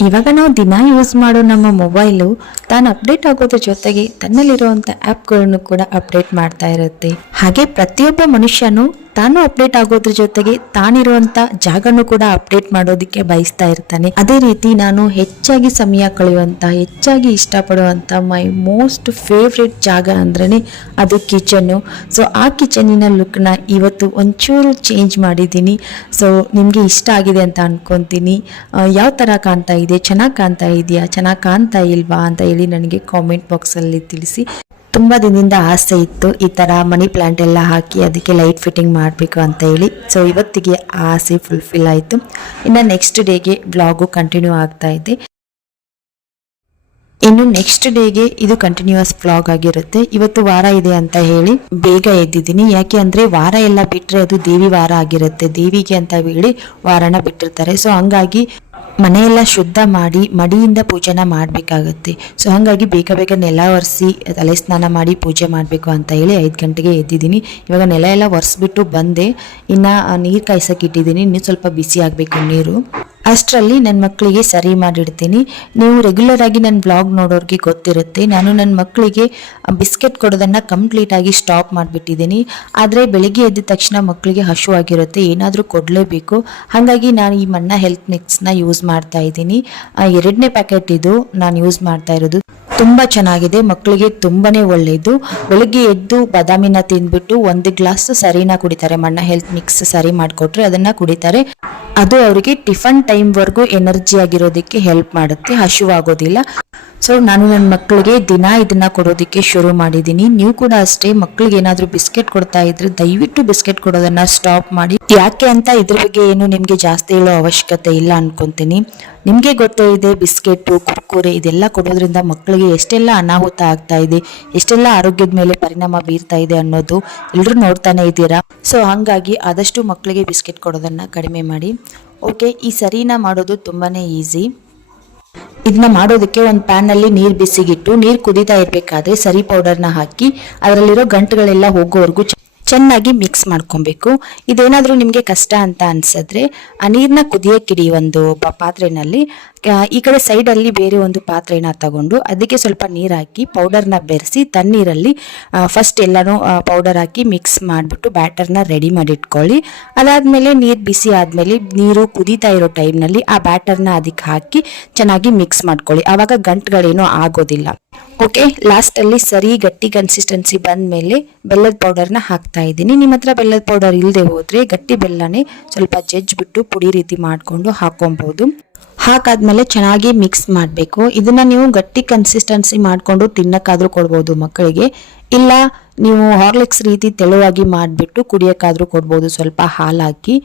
ಇವಾಗ ನಾವು ದಿನ ಯೂಸ್ ಮಾಡೋ ನಮ್ಮ ಮೊಬೈಲು ತಾನು ಅಪ್ಡೇಟ್ ಆಗೋದ್ರ ಜೊತೆಗೆ ತನ್ನಲ್ಲಿರುವಂಥ ಆ್ಯಪ್ಗಳನ್ನು ಕೂಡ ಅಪ್ಡೇಟ್ ಮಾಡ್ತಾ ಇರುತ್ತೆ. ಹಾಗೆ ಪ್ರತಿಯೊಬ್ಬ ಮನುಷ್ಯನು ತಾನು ಅಪ್ಡೇಟ್ ಆಗೋದ್ರ ಜೊತೆಗೆ ತಾನಿರುವಂಥ ಜಾಗನೂ ಕೂಡ ಅಪ್ಡೇಟ್ ಮಾಡೋದಕ್ಕೆ ಬಯಸ್ತಾ ಇರ್ತಾನೆ. ಅದೇ ರೀತಿ ನಾನು ಹೆಚ್ಚಾಗಿ ಸಮಯ ಕಳೆಯುವಂಥ, ಹೆಚ್ಚಾಗಿ ಇಷ್ಟಪಡುವಂಥ ಮೈ ಮೋಸ್ಟ್ ಫೇವ್ರೆಟ್ ಜಾಗ ಅಂದ್ರೇ ಅದು ಕಿಚನ್ನು. ಸೊ ಆ ಕಿಚನಿನ ಲುಕ್ನ ಇವತ್ತು ಒಂಚೂರು ಚೇಂಜ್ ಮಾಡಿದ್ದೀನಿ. ಸೊ ನಿಮಗೆ ಇಷ್ಟ ಆಗಿದೆ ಅಂತ ಅನ್ಕೊತೀನಿ. ಯಾವ ಥರ ಕಾಣ್ತಾ ಇದೆ, ಚೆನ್ನಾಗಿ ಕಾಣ್ತಾ ಇದೆಯಾ, ಚೆನ್ನಾಗಿ ಕಾಣ್ತಾ ಇಲ್ವಾ ಅಂತ ಹೇಳಿ ನನಗೆ ಕಾಮೆಂಟ್ ಬಾಕ್ಸಲ್ಲಿ ತಿಳಿಸಿ. ತುಂಬ ದಿನದಿಂದ ಆಸೆ ಇತ್ತು ಈ ಥರ ಮನಿ ಪ್ಲ್ಯಾಂಟ್ ಎಲ್ಲ ಹಾಕಿ ಅದಕ್ಕೆ ಲೈಟ್ ಫಿಟ್ಟಿಂಗ್ ಮಾಡಬೇಕು ಅಂತ ಹೇಳಿ. ಸೊ ಇವತ್ತಿಗೆ ಆ ಆಸೆ ಫುಲ್ಫಿಲ್ ಆಯಿತು. ಇನ್ನು ನೆಕ್ಸ್ಟ್ ಡೇಗೆ ವ್ಲಾಗು ಕಂಟಿನ್ಯೂ ಆಗ್ತಾ ಇದೆ. ಇನ್ನು ನೆಕ್ಸ್ಟ್ ಡೇಗೆ ಇದು ಕಂಟಿನ್ಯೂಸ್ ವ್ಲಾಗ್ ಆಗಿರುತ್ತೆ. ಇವತ್ತು ವಾರ ಇದೆ ಅಂತ ಹೇಳಿ ಬೇಗ ಎದ್ದಿದ್ದೀನಿ. ಯಾಕೆ ಅಂದರೆ ವಾರ ಎಲ್ಲ ಬಿಟ್ಟರೆ ಅದು ದೇವಿ ವಾರ ಆಗಿರುತ್ತೆ, ದೇವಿಗೆ ಅಂತ ಹೇಳಿ ವಾರನ ಬಿಟ್ಟಿರ್ತಾರೆ. ಸೊ ಹಂಗಾಗಿ ಮನೆಯೆಲ್ಲ ಶುದ್ಧ ಮಾಡಿ ಮಡಿಯಿಂದ ಪೂಜೆನ ಮಾಡಬೇಕಾಗತ್ತೆ. ಸೊ ಹಾಗಾಗಿ ಬೇಗ ಬೇಗ ನೆಲ ಒರೆಸಿ ತಲೆ ಸ್ನಾನ ಮಾಡಿ ಪೂಜೆ ಮಾಡಬೇಕು ಅಂತ ಹೇಳಿ 5 ಗಂಟೆಗೆ ಎದ್ದಿದ್ದೀನಿ. ಇವಾಗ ನೆಲ ಎಲ್ಲ ಒರೆಸ್ಬಿಟ್ಟು ಬಂದೆ. ಇನ್ನು ನೀರು ಕಾಯ್ಸಕ್ಕೆ ಇಟ್ಟಿದ್ದೀನಿ. ಇನ್ನೂ ಸ್ವಲ್ಪ ಬಿಸಿ ಆಗಬೇಕು ನೀರು. ಅಷ್ಟರಲ್ಲಿ ನನ್ನ ಮಕ್ಕಳಿಗೆ ಸರಿ ಮಾಡಿಡ್ತೀನಿ. ನೀವು ರೆಗ್ಯುಲರ್ ಆಗಿ ನನ್ನ ಬ್ಲಾಗ್ ನೋಡೋರಿಗೆ ಗೊತ್ತಿರುತ್ತೆ, ನಾನು ನನ್ನ ಮಕ್ಕಳಿಗೆ ಬಿಸ್ಕೆಟ್ ಕೊಡೋದನ್ನು ಕಂಪ್ಲೀಟಾಗಿ ಸ್ಟಾಪ್ ಮಾಡಿಬಿಟ್ಟಿದ್ದೀನಿ. ಆದರೆ ಬೆಳಿಗ್ಗೆ ಎದ್ದ ತಕ್ಷಣ ಮಕ್ಕಳಿಗೆ ಹಸಿವಾಗಿರುತ್ತೆ, ಏನಾದರೂ ಕೊಡಲೇಬೇಕು. ಹಾಗಾಗಿ ನಾನು ಈ ಮನ್ನ ಹೆಲ್ತ್ ಮಿಕ್ಸ್ನ ಯೂಸ್ ಮಾಡ್ತಾ ಇದ್ದೀನಿ. 2ನೇ ಪ್ಯಾಕೆಟ್ ಇದು ನಾನು ಯೂಸ್ ಮಾಡ್ತಾ ಇರೋದು. ತುಂಬ ಚೆನ್ನಾಗಿದೆ, ಮಕ್ಕಳಿಗೆ ತುಂಬಾನೇ ಒಳ್ಳೆಯದು. ಬೆಳಗ್ಗೆ ಎದ್ದು ಬಾದಾಮಿನ ತಿಂದ್ಬಿಟ್ಟು 1 ಗ್ಲಾಸ್ ಸರಿನ ಕುಡಿತಾರೆ. ಮಣ್ಣ ಹೆಲ್ತ್ ಮಿಕ್ಸ್ ಸರಿ ಮಾಡಿಕೊಟ್ರೆ ಅದನ್ನ ಕುಡಿತಾರೆ. ಅದು ಅವರಿಗೆ ಟಿಫನ್ ಟೈಮ್ವರೆಗೂ ಎನರ್ಜಿ ಆಗಿರೋದಕ್ಕೆ ಹೆಲ್ಪ್ ಮಾಡುತ್ತೆ, ಹಸಿವಾಗೋದಿಲ್ಲ. ಸೊ ನಾನು ನನ್ನ ಮಕ್ಕಳಿಗೆ ದಿನ ಇದನ್ನ ಕೊಡೋದಕ್ಕೆ ಶುರು ಮಾಡಿದ್ದೀನಿ. ನೀವು ಕೂಡ ಅಷ್ಟೇ, ಮಕ್ಕಳಿಗೆ ಏನಾದರೂ ಬಿಸ್ಕೆಟ್ ಕೊಡ್ತಾ ಇದ್ರೆ ದಯವಿಟ್ಟು ಬಿಸ್ಕೆಟ್ ಕೊಡೋದನ್ನ ಸ್ಟಾಪ್ ಮಾಡಿ. ಯಾಕೆ ಅಂತ ಇದ್ರ ಬಗ್ಗೆ ಏನು ನಿಮಗೆ ಜಾಸ್ತಿ ಹೇಳೋ ಅವಶ್ಯಕತೆ ಇಲ್ಲ ಅನ್ಕೊಂತೀನಿ. ನಿಮಗೆ ಗೊತ್ತೇ ಇದೆ, ಬಿಸ್ಕೆಟು ಕುರ್ಕುರೆ ಇದೆಲ್ಲ ಕೊಡೋದ್ರಿಂದ ಮಕ್ಕಳಿಗೆ ಎಷ್ಟೆಲ್ಲ ಅನಾಹುತ ಆಗ್ತಾ ಇದೆ, ಎಷ್ಟೆಲ್ಲ ಆರೋಗ್ಯದ ಮೇಲೆ ಪರಿಣಾಮ ಬೀರ್ತಾ ಇದೆ ಅನ್ನೋದು ಎಲ್ಲರೂ ನೋಡ್ತಾನೆ ಇದ್ದೀರಾ. ಸೊ ಹಾಗಾಗಿ ಆದಷ್ಟು ಮಕ್ಕಳಿಗೆ ಬಿಸ್ಕೆಟ್ ಕೊಡೋದನ್ನ ಕಡಿಮೆ ಮಾಡಿ. ಓಕೆ, ಈ ಸರಿನ ಮಾಡೋದು ತುಂಬಾನೇ ಈಸಿ. ಇದನ್ನ ಮಾಡೋದಕ್ಕೆ ಒಂದು ಪ್ಯಾನಲ್ಲಿ ನೀರು ಬಿಸಿಗಿಟ್ಟು ನೀರು ಕುದೀತಾ ಇರಬೇಕಾದ್ರೆ ಸರಿ ಪೌಡರ್ನ ಹಾಕಿ ಅದರಲ್ಲಿರೋ ಗಂಟುಗಳೆಲ್ಲ ಹೋಗೋವರೆಗೂ ಚೆನ್ನಾಗಿ ಮಿಕ್ಸ್ ಮಾಡ್ಕೊಬೇಕು. ಇದೇನಾದರೂ ನಿಮಗೆ ಕಷ್ಟ ಅಂತ ಅನ್ಸಿದ್ರೆ ಆ ನೀರನ್ನ ಕುದಿಯಕ್ಕಿಡಿ ಒಂದು ಪಾತ್ರೆನಲ್ಲಿ. ಈ ಕಡೆ ಸೈಡಲ್ಲಿ ಬೇರೆ ಒಂದು ಪಾತ್ರೆನ ತಗೊಂಡು ಅದಕ್ಕೆ ಸ್ವಲ್ಪ ನೀರು ಹಾಕಿ ಪೌಡರ್ನ ಬೆರೆಸಿ ತಣ್ಣೀರಲ್ಲಿ ಫಸ್ಟ್ ಎಲ್ಲನೂ ಪೌಡರ್ ಹಾಕಿ ಮಿಕ್ಸ್ ಮಾಡಿಬಿಟ್ಟು ಬ್ಯಾಟರ್ನ ರೆಡಿ ಮಾಡಿ ಇಟ್ಕೊಳ್ಳಿ. ಅದಾದಮೇಲೆ ನೀರು ಬಿಸಿ ಆದಮೇಲೆ ನೀರು ಕುದೀತಾ ಇರೋ ಟೈಮ್ನಲ್ಲಿ ಆ ಬ್ಯಾಟರ್ನ ಅದಕ್ಕೆ ಹಾಕಿ ಚೆನ್ನಾಗಿ ಮಿಕ್ಸ್ ಮಾಡ್ಕೊಳ್ಳಿ. ಆವಾಗ ಗಂಟುಗಳೇನೂ ಆಗೋದಿಲ್ಲ. ಓಕೆ, ಲಾಸ್ಟಲ್ಲಿ ಸರಿ ಗಟ್ಟಿ ಕನ್ಸಿಸ್ಟೆನ್ಸಿ ಬಂದಮೇಲೆ ಬೆಲ್ಲದ ಪೌಡರ್ನ ಹಾಕ್ತಾ ಇದ್ದೀನಿ. ನಿಮ್ಮ ಹತ್ರ ಬೆಲ್ಲದ ಪೌಡರ್ ಇಲ್ಲದೆ ಹೋದರೆ ಗಟ್ಟಿ ಬೆಲ್ಲನೇ ಸ್ವಲ್ಪ ಜಜ್ಜಿಬಿಟ್ಟು ಪುಡಿ ರೀತಿ ಮಾಡಿಕೊಂಡು ಹಾಕೊಬಹುದು. ಹಾಕಾದ್ಮೇಲೆ ಚೆನ್ನಾಗಿ ಮಿಕ್ಸ್ ಮಾಡಬೇಕು. ಇದನ್ನ ನೀವು ಗಟ್ಟಿ ಕನ್ಸಿಸ್ಟೆನ್ಸಿ ಮಾಡಿಕೊಂಡು ತಿನ್ನಕ್ಕಾದ್ರೂ ಕೊಡ್ಬೋದು ಮಕ್ಕಳಿಗೆ, ಇಲ್ಲ ನೀವು ಹಾರ್ಲಿಕ್ಸ್ ರೀತಿ ತೆಳುವಾಗಿ ಮಾಡಿಬಿಟ್ಟು ಕುಡಿಯೋಕ್ಕಾದ್ರೂ ಕೊಡ್ಬೋದು ಸ್ವಲ್ಪ ಹಾಲು ಹಾಕಿ.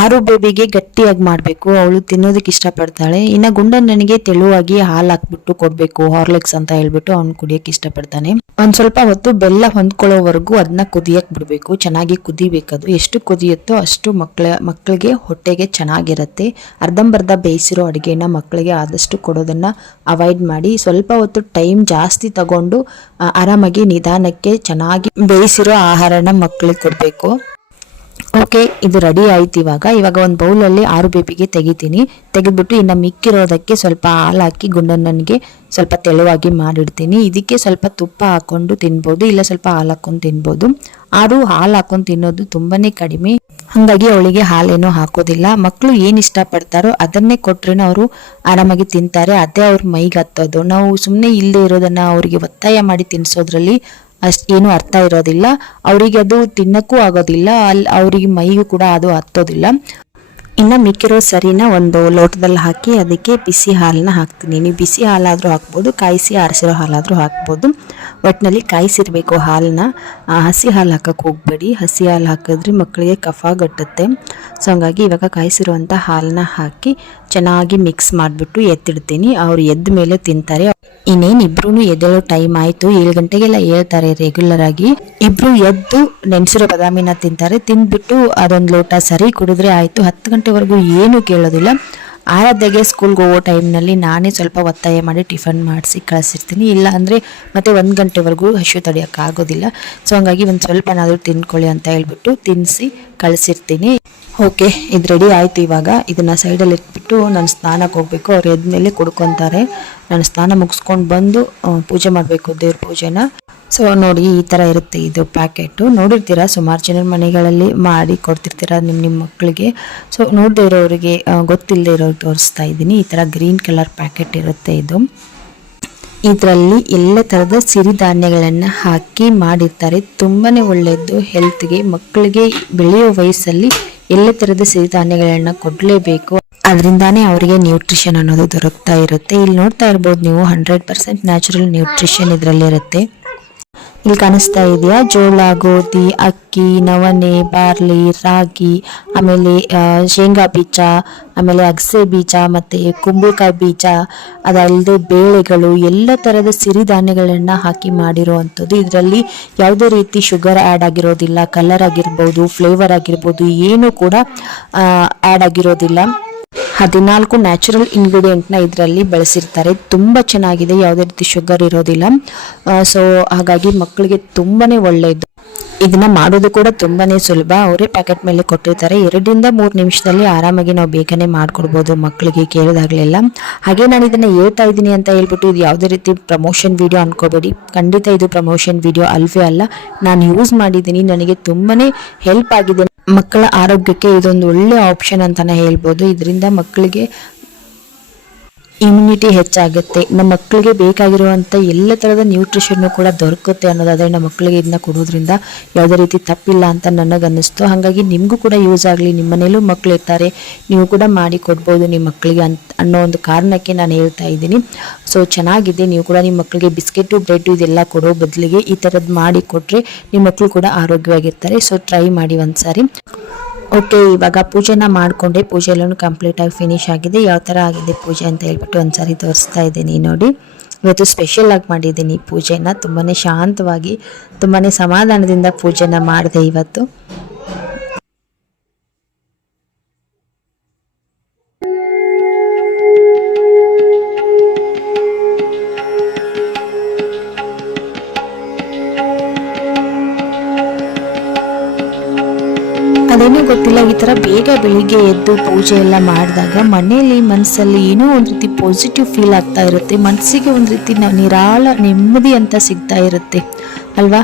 ಆರು ಬೇಬಿಗೆ ಗಟ್ಟಿಯಾಗಿ ಮಾಡಬೇಕು, ಅವಳು ತಿನ್ನೋದಕ್ಕೆ ಇಷ್ಟಪಡ್ತಾಳೆ. ಇನ್ನು ಗುಂಡಣ್ಣನಿಗೆ ತೆಳುವಾಗಿ ಹಾಲು ಹಾಕ್ಬಿಟ್ಟು ಕೊಡಬೇಕು ಹಾರ್ಲಿಕ್ಸ್ ಅಂತ ಹೇಳ್ಬಿಟ್ಟು ಅವ್ನು ಕುಡಿಯೋಕೆ ಇಷ್ಟಪಡ್ತಾನೆ. ಒಂದು ಸ್ವಲ್ಪ ಹೊತ್ತು ಬೆಲ್ಲ ಹೊಂದ್ಕೊಳ್ಳೋವರೆಗೂ ಅದನ್ನ ಕುದಿಯಕ್ಕೆ ಬಿಡಬೇಕು, ಚೆನ್ನಾಗಿ ಕುದಿಬೇಕದು. ಎಷ್ಟು ಕುದಿಯುತ್ತೋ ಅಷ್ಟು ಮಕ್ಕಳಿಗೆ ಹೊಟ್ಟೆಗೆ ಚೆನ್ನಾಗಿರುತ್ತೆ. ಅರ್ಧಂಬರ್ಧ ಬೇಯಿಸಿರೋ ಅಡುಗೆನ ಮಕ್ಕಳಿಗೆ ಆದಷ್ಟು ಕೊಡೋದನ್ನ ಅವಾಯ್ಡ್ ಮಾಡಿ. ಸ್ವಲ್ಪ ಹೊತ್ತು ಟೈಮ್ ಜಾಸ್ತಿ ತಗೊಂಡು ಆರಾಮಾಗಿ ನಿಧಾನಕ್ಕೆ ಚೆನ್ನಾಗಿ ಬೇಯಿಸಿರೋ ಆಹಾರನ ಮಕ್ಕಳಿಗೆ ಕೊಡಬೇಕು. ಓಕೆ, ಇದು ರೆಡಿ ಆಯ್ತು. ಇವಾಗ ಒಂದು ಬೌಲಲ್ಲಿ ಆರು ಬೇಬಿಗೆ ತೆಗಿತೀನಿ. ತೆಗೆದ್ಬಿಟ್ಟು ಇನ್ನು ಮಿಕ್ಕಿರೋದಕ್ಕೆ ಸ್ವಲ್ಪ ಹಾಲು ಹಾಕಿ ಗುಂಡಣ್ಣನಿಗೆ ಸ್ವಲ್ಪ ತೆಳುವಾಗಿ ಮಾಡಿಡ್ತೀನಿ. ಇದಕ್ಕೆ ಸ್ವಲ್ಪ ತುಪ್ಪ ಹಾಕೊಂಡು ತಿನ್ಬೋದು, ಇಲ್ಲ ಸ್ವಲ್ಪ ಹಾಲು ಹಾಕೊಂಡು ತಿನ್ಬೋದು. ಆರು ಹಾಲು ಹಾಕೊಂಡು ತಿನ್ನೋದು ತುಂಬಾನೇ ಕಡಿಮೆ, ಹಾಗಾಗಿ ಅವಳಿಗೆ ಹಾಲೇನೋ ಹಾಕೋದಿಲ್ಲ. ಮಕ್ಕಳು ಏನು ಇಷ್ಟಪಡ್ತಾರೋ ಅದನ್ನೇ ಕೊಟ್ರೇನೋ ಅವರು ಆರಾಮಾಗಿ ತಿಂತಾರೆ, ಅದೇ ಅವ್ರ ಮೈಗೆ ಹತ್ತೋದು. ನಾವು ಸುಮ್ಮನೆ ಇಲ್ಲದೆ ಇರೋದನ್ನ ಅವರಿಗೆ ಒತ್ತಾಯ ಮಾಡಿ ತಿನ್ನಿಸೋದ್ರಲ್ಲಿ ಏನು ಅರ್ಥ ಇರೋದಿಲ್ಲ. ಅವರಿಗೆ ಅದು ತಿನ್ನಕ್ಕೂ ಆಗೋದಿಲ್ಲ, ಅವರಿಗೆ ಮೈಗೂ ಕೂಡ ಅದು ಹತ್ತೋದಿಲ್ಲ. ಇನ್ನು ಮಿಕ್ಕಿರೋ ಸರಿನ ಒಂದು ಲೋಟದಲ್ಲಿ ಹಾಕಿ ಅದಕ್ಕೆ ಬಿಸಿ ಹಾಲನ್ನ ಹಾಕ್ತೀನಿ. ನೀವು ಬಿಸಿ ಹಾಲಾದರೂ ಹಾಕ್ಬೋದು, ಕಾಯಿಸಿ ಆರಿಸಿರೋ ಹಾಲಾದರೂ ಹಾಕ್ಬೋದು. ಒಟ್ಟಿನಲ್ಲಿ ಕಾಯಿಸಿರ್ಬೇಕು ಹಾಲನ್ನ, ಹಸಿ ಹಾಲು ಹಾಕಕ್ಕೆ ಹೋಗ್ಬೇಡಿ. ಹಸಿ ಹಾಲು ಹಾಕಿದ್ರೆ ಮಕ್ಕಳಿಗೆ ಕಫ ಗಟ್ಟುತ್ತೆ. ಸೊ ಹಂಗಾಗಿ ಇವಾಗ ಕಾಯಿಸಿರುವಂಥ ಹಾಲನ್ನ ಹಾಕಿ ಚೆನ್ನಾಗಿ ಮಿಕ್ಸ್ ಮಾಡಿಬಿಟ್ಟು ಎತ್ತಿಡ್ತೀನಿ. ಅವ್ರು ಎದ್ದ ಮೇಲೆ ತಿಂತಾರೆ. ಇನ್ನೇನು ಇಬ್ರು ಎದ್ದೇಳೋ ಟೈಮ್ ಆಯಿತು. 7 ಗಂಟೆಗೆಲ್ಲ ಹೇಳ್ತಾರೆ ರೆಗ್ಯುಲರ್ ಆಗಿ. ಇಬ್ರು ಎದ್ದು ನೆನೆಸಿರೋ ಬಾದಾಮಿನ ತಿಂತಾರೆ. ತಿಂದ್ಬಿಟ್ಟು ಅದೊಂದು ಲೋಟ ಸರಿ ಕುಡಿದ್ರೆ ಆಯಿತು. 10 ಗಂಟೆವರೆಗೂ ಏನು ಕೇಳೋದಿಲ್ಲ. ಆರಾಧ್ಯಗೆ ಸ್ಕೂಲ್ಗೆ ಹೋಗೋ ಟೈಮ್ನಲ್ಲಿ ನಾನೇ ಸ್ವಲ್ಪ ಒತ್ತಾಯ ಮಾಡಿ ಟಿಫನ್ ಮಾಡಿಸಿ ಕಳಿಸಿರ್ತೀನಿ. ಇಲ್ಲ ಅಂದರೆ ಮತ್ತೆ 1 ಗಂಟೆವರೆಗೂ ಹಸಿವು ತಡೆಯೋಕ್ಕಾಗೋದಿಲ್ಲ. ಸೊ ಹಂಗಾಗಿ ಒಂದು ಸ್ವಲ್ಪನಾದರೂ ತಿನ್ಕೊಳ್ಳಿ ಅಂತ ಹೇಳ್ಬಿಟ್ಟು ತಿನ್ನಿಸಿ ಕಳಿಸಿರ್ತೀನಿ. ಓಕೆ, ಇದು ರೆಡಿ ಆಯಿತು. ಇವಾಗ ಇದನ್ನು ಸೈಡಲ್ಲಿ ಇಟ್ಬಿಟ್ಟು ನಾನು ಸ್ನಾನಕ್ಕೆ ಹೋಗಬೇಕು. ಅವ್ರು ಎದ್ಮೇಲೆ ಕುಡ್ಕೊತಾರೆ. ನಾನು ಸ್ನಾನ ಮುಗಿಸ್ಕೊಂಡು ಬಂದು ಪೂಜೆ ಮಾಡಬೇಕು, ದೇವ್ರ ಪೂಜೆನ. ಸೊ ನೋಡಿ, ಈ ಥರ ಇರುತ್ತೆ ಇದು ಪ್ಯಾಕೆಟು. ನೋಡಿರ್ತೀರ, ಸುಮಾರು ಜನರ ಮನೆಗಳಲ್ಲಿ ಮಾಡಿ ಕೊಡ್ತಿರ್ತೀರ ನಿಮ್ಮ ಮಕ್ಕಳಿಗೆ. ಸೊ ನೋಡದೇ ಇರೋರಿಗೆ, ಗೊತ್ತಿಲ್ಲದೆ ಇರೋರಿಗೆ ತೋರಿಸ್ತಾ ಇದ್ದೀನಿ. ಈ ಥರ ಗ್ರೀನ್ ಕಲರ್ ಪ್ಯಾಕೆಟ್ ಇರುತ್ತೆ ಇದು. ಇದರಲ್ಲಿ ಎಲ್ಲ ಥರದ ಸಿರಿಧಾನ್ಯಗಳನ್ನು ಹಾಕಿ ಮಾಡಿರ್ತಾರೆ. ತುಂಬಾ ಒಳ್ಳೆಯದು ಹೆಲ್ತ್ಗೆ. ಮಕ್ಕಳಿಗೆ ಬೆಳೆಯೋ ವಯಸ್ಸಲ್ಲಿ ಎಲ್ಲ ಥರದ ಸಿರಿಧಾನ್ಯಗಳನ್ನು ಕೊಡಲೇಬೇಕು. ಅದರಿಂದಾನೇ ಅವರಿಗೆ ನ್ಯೂಟ್ರಿಷನ್ ಅನ್ನೋದು ದೊರಕ್ತಾ ಇರುತ್ತೆ. ಇಲ್ಲಿ ನೋಡ್ತಾ ಇರ್ಬೋದು ನೀವು, 100% ನ್ಯಾಚುರಲ್ ನ್ಯೂಟ್ರಿಷನ್ ಇದರಲ್ಲಿರುತ್ತೆ. ಇಲ್ಲಿ ಕಾಣಿಸ್ತಾ ಇದೆಯಾ, ಜೋಳ, ಗೋಧಿ, ಅಕ್ಕಿ, ನವಣೆ, ಬಾರ್ಲಿ, ರಾಗಿ, ಆಮೇಲೆ ಶೇಂಗಾ ಬೀಜ, ಆಮೇಲೆ ಅಗಸೆ ಬೀಜ, ಮತ್ತು ಕುಂಬಳಕಾಯಿ ಬೀಜ, ಅದಲ್ಲದೆ ಬೇಳೆಗಳು, ಎಲ್ಲ ಥರದ ಸಿರಿಧಾನ್ಯಗಳನ್ನು ಹಾಕಿ ಮಾಡಿರುವಂಥದ್ದು. ಇದರಲ್ಲಿ ಯಾವುದೇ ರೀತಿ ಶುಗರ್ ಆ್ಯಡ್ ಆಗಿರೋದಿಲ್ಲ. ಕಲರ್ ಆಗಿರ್ಬೋದು, ಫ್ಲೇವರ್ ಆಗಿರ್ಬೋದು, ಏನೂ ಕೂಡ ಆ್ಯಡ್ ಆಗಿರೋದಿಲ್ಲ. 14 ನ್ಯಾಚುರಲ್ ಇಂಗ್ರೀಡಿಯೆಂಟ್ನ ಇದರಲ್ಲಿ ಬಳಸಿರ್ತಾರೆ. ತುಂಬ ಚೆನ್ನಾಗಿದೆ, ಯಾವುದೇ ರೀತಿ ಶುಗರ್ ಇರೋದಿಲ್ಲ. ಸೊ ಹಾಗಾಗಿ ಮಕ್ಕಳಿಗೆ ತುಂಬಾ ಒಳ್ಳೆಯದು. ಇದನ್ನ ಮಾಡೋದು ಕೂಡ ತುಂಬಾನೇ ಸುಲಭ. ಅವರೇ ಪ್ಯಾಕೆಟ್ ಮೇಲೆ ಕೊಟ್ಟಿರ್ತಾರೆ. 2 ರಿಂದ 3 ನಿಮಿಷದಲ್ಲಿ ಆರಾಮಾಗಿ ನಾವು ಬೇಗನೆ ಮಾಡ್ಕೊಡ್ಬೋದು ಮಕ್ಕಳಿಗೆ ಕೇಳಿದಾಗಲೆಲ್ಲ. ಹಾಗೆ ನಾನು ಇದನ್ನ ಹೇಳ್ತಾ ಇದ್ದೀನಿ ಅಂತ ಹೇಳ್ಬಿಟ್ಟು ಇದು ಯಾವುದೇ ರೀತಿ ಪ್ರಮೋಷನ್ ವಿಡಿಯೋ ಅನ್ಕೋಬೇಡಿ. ಖಂಡಿತ ಇದು ಪ್ರಮೋಷನ್ ವಿಡಿಯೋ ಅಲ್ವೇ ಅಲ್ಲ. ನಾನು ಯೂಸ್ ಮಾಡಿದ್ದೀನಿ, ನನಗೆ ತುಂಬಾನೇ ಹೆಲ್ಪ್ ಆಗಿದೆ. ಮಕ್ಕಳ ಆರೋಗ್ಯಕ್ಕೆ ಇದೊಂದು ಒಳ್ಳೆ ಆಪ್ಷನ್ ಅಂತಾನೆ ಹೇಳ್ಬೋದು. ಇದರಿಂದ ಮಕ್ಕಳಿಗೆ ಇಮ್ಯುನಿಟಿ ಹೆಚ್ಚಾಗುತ್ತೆ. ನಮ್ಮ ಮಕ್ಕಳಿಗೆ ಬೇಕಾಗಿರುವಂಥ ಎಲ್ಲ ಥರದ ನ್ಯೂಟ್ರಿಷನ್ನು ಕೂಡ ದೊರಕುತ್ತೆ ಅನ್ನೋದಾದರೆ ನಮ್ಮ ಮಕ್ಕಳಿಗೆ ಇದನ್ನ ಕೊಡೋದ್ರಿಂದ ಯಾವುದೇ ರೀತಿ ತಪ್ಪಿಲ್ಲ ಅಂತ ನನಗನ್ನಿಸ್ತು. ಹಾಗಾಗಿ ನಿಮಗೂ ಕೂಡ ಯೂಸ್ ಆಗಲಿ. ನಿಮ್ಮ ಮನೇಲೂ ಮಕ್ಕಳು ಇರ್ತಾರೆ, ನೀವು ಕೂಡ ಮಾಡಿ ಕೊಡ್ಬೋದು ನಿಮ್ಮ ಮಕ್ಕಳಿಗೆ ಅನ್ನೋ ಒಂದು ಕಾರಣಕ್ಕೆ ನಾನು ಹೇಳ್ತಾ ಇದ್ದೀನಿ. ಸೊ ಚೆನ್ನಾಗಿದೆ. ನೀವು ಕೂಡ ನಿಮ್ಮ ಮಕ್ಕಳಿಗೆ ಬಿಸ್ಕೆಟು ಬ್ರೆಡ್ಡು ಇದೆಲ್ಲ ಕೊಡೋ ಬದಲಿಗೆ ಈ ಥರದ್ದು ಮಾಡಿ ಕೊಟ್ಟರೆ ನಿಮ್ಮ ಮಕ್ಕಳು ಕೂಡ ಆರೋಗ್ಯವಾಗಿರ್ತಾರೆ. ಸೊ ಟ್ರೈ ಮಾಡಿ ಒಂದ್ಸಾರಿ. ಓಕೆ, ಇವಾಗ ಪೂಜೆನ ಮಾಡಿಕೊಂಡೆ. ಪೂಜೆ ಎಲ್ಲನೂ ಕಂಪ್ಲೀಟಾಗಿ ಫಿನಿಶ್ ಆಗಿದೆ. ಯಾವ ಥರ ಆಗಿದೆ ಪೂಜೆ ಅಂತ ಹೇಳ್ಬಿಟ್ಟು ಒಂದ್ಸಾರಿ ತೋರಿಸ್ತಾ ಇದ್ದೀನಿ ನೋಡಿ. ಇವತ್ತು ಸ್ಪೆಷಲ್ ಆಗಿ ಮಾಡಿದ್ದೀನಿ ಪೂಜೆನ. ತುಂಬಾ ಶಾಂತವಾಗಿ ತುಂಬಾ ಸಮಾಧಾನದಿಂದ ಪೂಜೆನ ಮಾಡಿದೆ ಇವತ್ತು. ಅದೇನೋ ಗೊತ್ತಿಲ್ಲ, ಈ ಥರ ಬೇಗ ಬೆಳಿಗ್ಗೆ ಎದ್ದು ಪೂಜೆ ಎಲ್ಲ ಮಾಡಿದಾಗ ಮನೆಯಲ್ಲಿ ಮನಸ್ಸಲ್ಲಿ ಏನೋ ಒಂದು ರೀತಿ ಪಾಸಿಟಿವ್ ಫೀಲ್ ಆಗ್ತಾ ಇರುತ್ತೆ. ಮನಸ್ಸಿಗೆ ಒಂದು ರೀತಿ ನಿರಾಳ ನೆಮ್ಮದಿ ಅಂತ ಸಿಗ್ತಾ ಇರುತ್ತೆ ಅಲ್ವಾ.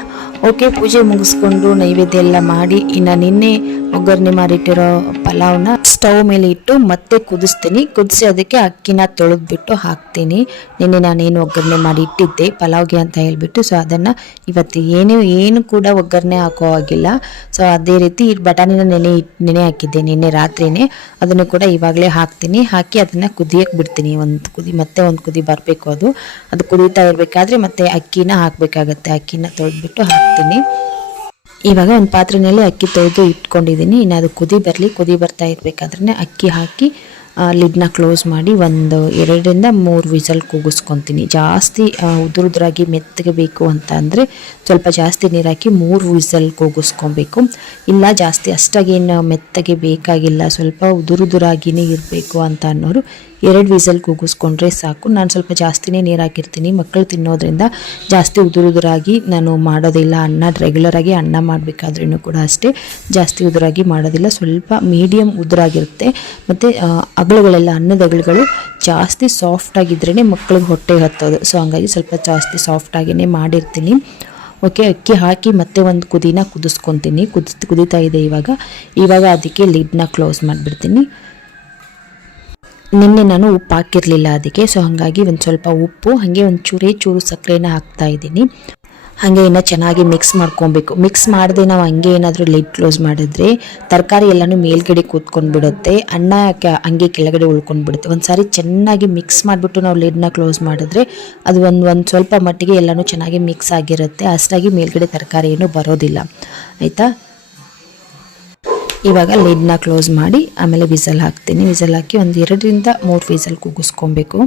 ಓಕೆ, ಪೂಜೆ ಮುಗಿಸ್ಕೊಂಡು ನೈವೇದ್ಯ ಎಲ್ಲ ಮಾಡಿ ಇನ್ನು ನಿನ್ನೆ ಒಗ್ಗರಣೆ ಮಾಡಿಟ್ಟಿರೋ ಪಲಾವ್ನ ಸ್ಟವ್ ಮೇಲೆ ಇಟ್ಟು ಮತ್ತೆ ಕುದಿಸ್ತೀನಿ. ಕುದಿಸಿ ಅದಕ್ಕೆ ಅಕ್ಕಿನ ತೊಳೆದ್ಬಿಟ್ಟು ಹಾಕ್ತೀನಿ. ನಿನ್ನೆ ನಾನೇನು ಒಗ್ಗರಣೆ ಮಾಡಿ ಇಟ್ಟಿದ್ದೆ ಪಲಾವ್ಗೆ ಅಂತ ಹೇಳ್ಬಿಟ್ಟು. ಸೊ ಅದನ್ನು ಇವತ್ತು ಏನು ಕೂಡ ಒಗ್ಗರಣೆ ಹಾಕೋ ಆಗಿಲ್ಲ. ಸೊ ಅದೇ ರೀತಿ ಬಟಾಣಿನ ನೆನೆ ಹಾಕಿದ್ದೆ ನಿನ್ನೆ ರಾತ್ರಿನೇ. ಅದನ್ನು ಕೂಡ ಇವಾಗಲೇ ಹಾಕ್ತೀನಿ. ಹಾಕಿ ಅದನ್ನು ಕುದಿಯಕ್ಕೆ ಬಿಡ್ತೀನಿ. ಮತ್ತೆ ಒಂದು ಕುದಿ ಬರಬೇಕು. ಅದು ಕುದೀತಾ ಇರಬೇಕಾದ್ರೆ ಮತ್ತೆ ಅಕ್ಕಿನ ಹಾಕಬೇಕಾಗತ್ತೆ. ಅಕ್ಕಿನ ತೊಳೆದ್ಬಿಟ್ಟು ಹಾಕ್ತೀನಿ. ಇವಾಗ ಒಂದು ಪಾತ್ರೆಯಲ್ಲಿ ಅಕ್ಕಿ ತೊಳೆದು ಇಟ್ಕೊಂಡಿದ್ದೀನಿ. ಇನ್ನು ಅದು ಕುದಿ ಬರ್ತಾ ಇರಬೇಕಾದ್ರೆ ಅಕ್ಕಿ ಹಾಕಿ ಲಿಡ್ನ ಕ್ಲೋಸ್ ಮಾಡಿ 2 ರಿಂದ 3 ವಿಸಲ್ ಕೂಗಿಸ್ಕೊತೀನಿ. ಜಾಸ್ತಿ ಉದುರಾಗಿ ಮೆತ್ತಗೆ ಬೇಕು ಅಂತ ಅಂದರೆ ಸ್ವಲ್ಪ ಜಾಸ್ತಿ ನೀರು ಹಾಕಿ 3 ವಿಸಲ್ ಕೂಗಿಸ್ಕೊಬೇಕು. ಇಲ್ಲ ಜಾಸ್ತಿ ಅಷ್ಟಾಗೇನು ಮೆತ್ತಗೆ ಬೇಕಾಗಿಲ್ಲ, ಸ್ವಲ್ಪ ಉದುರಾಗಿನೇ ಇರಬೇಕು ಅಂತ ಅನ್ನೋರು 2 ವಿಸಲ್ ಕೂಗಿಸ್ಕೊಂಡ್ರೆ ಸಾಕು. ನಾನು ಸ್ವಲ್ಪ ಜಾಸ್ತಿನೇ ನೀರು ಹಾಕಿರ್ತೀನಿ. ಮಕ್ಕಳು ತಿನ್ನೋದ್ರಿಂದ ಜಾಸ್ತಿ ಉದುರಾಗಿ ನಾನು ಮಾಡೋದಿಲ್ಲ. ರೆಗ್ಯುಲರಾಗಿ ಅನ್ನ ಮಾಡಬೇಕಾದ್ರೂ ಕೂಡ ಅಷ್ಟೇ ಜಾಸ್ತಿ ಉದುರಾಗಿ ಮಾಡೋದಿಲ್ಲ. ಸ್ವಲ್ಪ ಮೀಡಿಯಮ್ ಉದುರಾಗಿರುತ್ತೆ. ಮತ್ತು ಅಗಳುಗಳೆಲ್ಲ ಅನ್ನದ ಅಗಳುಗಳು ಜಾಸ್ತಿ ಸಾಫ್ಟಾಗಿದ್ರೇ ಮಕ್ಕಳಿಗೆ ಹೊಟ್ಟೆಗೆ ಹತ್ತೋದು. ಸೊ ಹಂಗಾಗಿ ಸ್ವಲ್ಪ ಜಾಸ್ತಿ ಸಾಫ್ಟಾಗಿಯೇ ಮಾಡಿರ್ತೀನಿ. ಓಕೆ, ಅಕ್ಕಿ ಹಾಕಿ ಮತ್ತೆ ಒಂದು ಕುದಿನ ಕುದಿಸ್ಕೊತೀನಿ. ಕುದೀತಾ ಇದೆ ಇವಾಗ ಅದಕ್ಕೆ ಲಿಡ್ನ ಕ್ಲೋಸ್ ಮಾಡಿಬಿಡ್ತೀನಿ. ನಿನ್ನೆ ನಾನು ಉಪ್ಪು ಹಾಕಿರಲಿಲ್ಲ ಅದಕ್ಕೆ. ಸೊ ಹಾಗಾಗಿ ಒಂದು ಸ್ವಲ್ಪ ಉಪ್ಪು, ಹಾಗೆ ಒಂದು ಚೂರು ಸಕ್ಕರೆನ ಹಾಕ್ತಾ ಇದ್ದೀನಿ. ಹಾಗೆ ಇನ್ನು ಚೆನ್ನಾಗಿ ಮಿಕ್ಸ್ ಮಾಡ್ಕೊಬೇಕು. ಮಿಕ್ಸ್ ಮಾಡದೆ ನಾವು ಹಂಗೆ ಏನಾದರೂ ಲಿಡ್ ಕ್ಲೋಸ್ ಮಾಡಿದ್ರೆ ತರಕಾರಿ ಎಲ್ಲನೂ ಮೇಲ್ಗಡೆ ಕೂತ್ಕೊಂಡು ಬಿಡುತ್ತೆ, ಅನ್ನ ಹಂಗೆ ಕೆಳಗಡೆ ಉಳ್ಕೊಂಡ್ಬಿಡುತ್ತೆ. ಒಂದು ಸಾರಿ ಚೆನ್ನಾಗಿ ಮಿಕ್ಸ್ ಮಾಡಿಬಿಟ್ಟು ನಾವು ಲಿಡ್ನ ಕ್ಲೋಸ್ ಮಾಡಿದ್ರೆ ಅದು ಒಂದು ಸ್ವಲ್ಪ ಮಟ್ಟಿಗೆ ಎಲ್ಲನೂ ಚೆನ್ನಾಗಿ ಮಿಕ್ಸ್ ಆಗಿರುತ್ತೆ. ಅಷ್ಟಾಗಿ ಮೇಲ್ಗಡೆ ತರಕಾರಿ ಏನೂ ಬರೋದಿಲ್ಲ. ಆಯಿತಾ. ಇವಾಗ ಲಿಡ್ನ ಕ್ಲೋಸ್ ಮಾಡಿ ಆಮೇಲೆ ವಿಸಲ್ ಹಾಕ್ತೀನಿ. ವಿಸಲ್ ಹಾಕಿ ಒಂದು 2 ರಿಂದ 3 ವಿಸಲ್ ಕೂಗಿಸ್ಕೊಬೇಕು.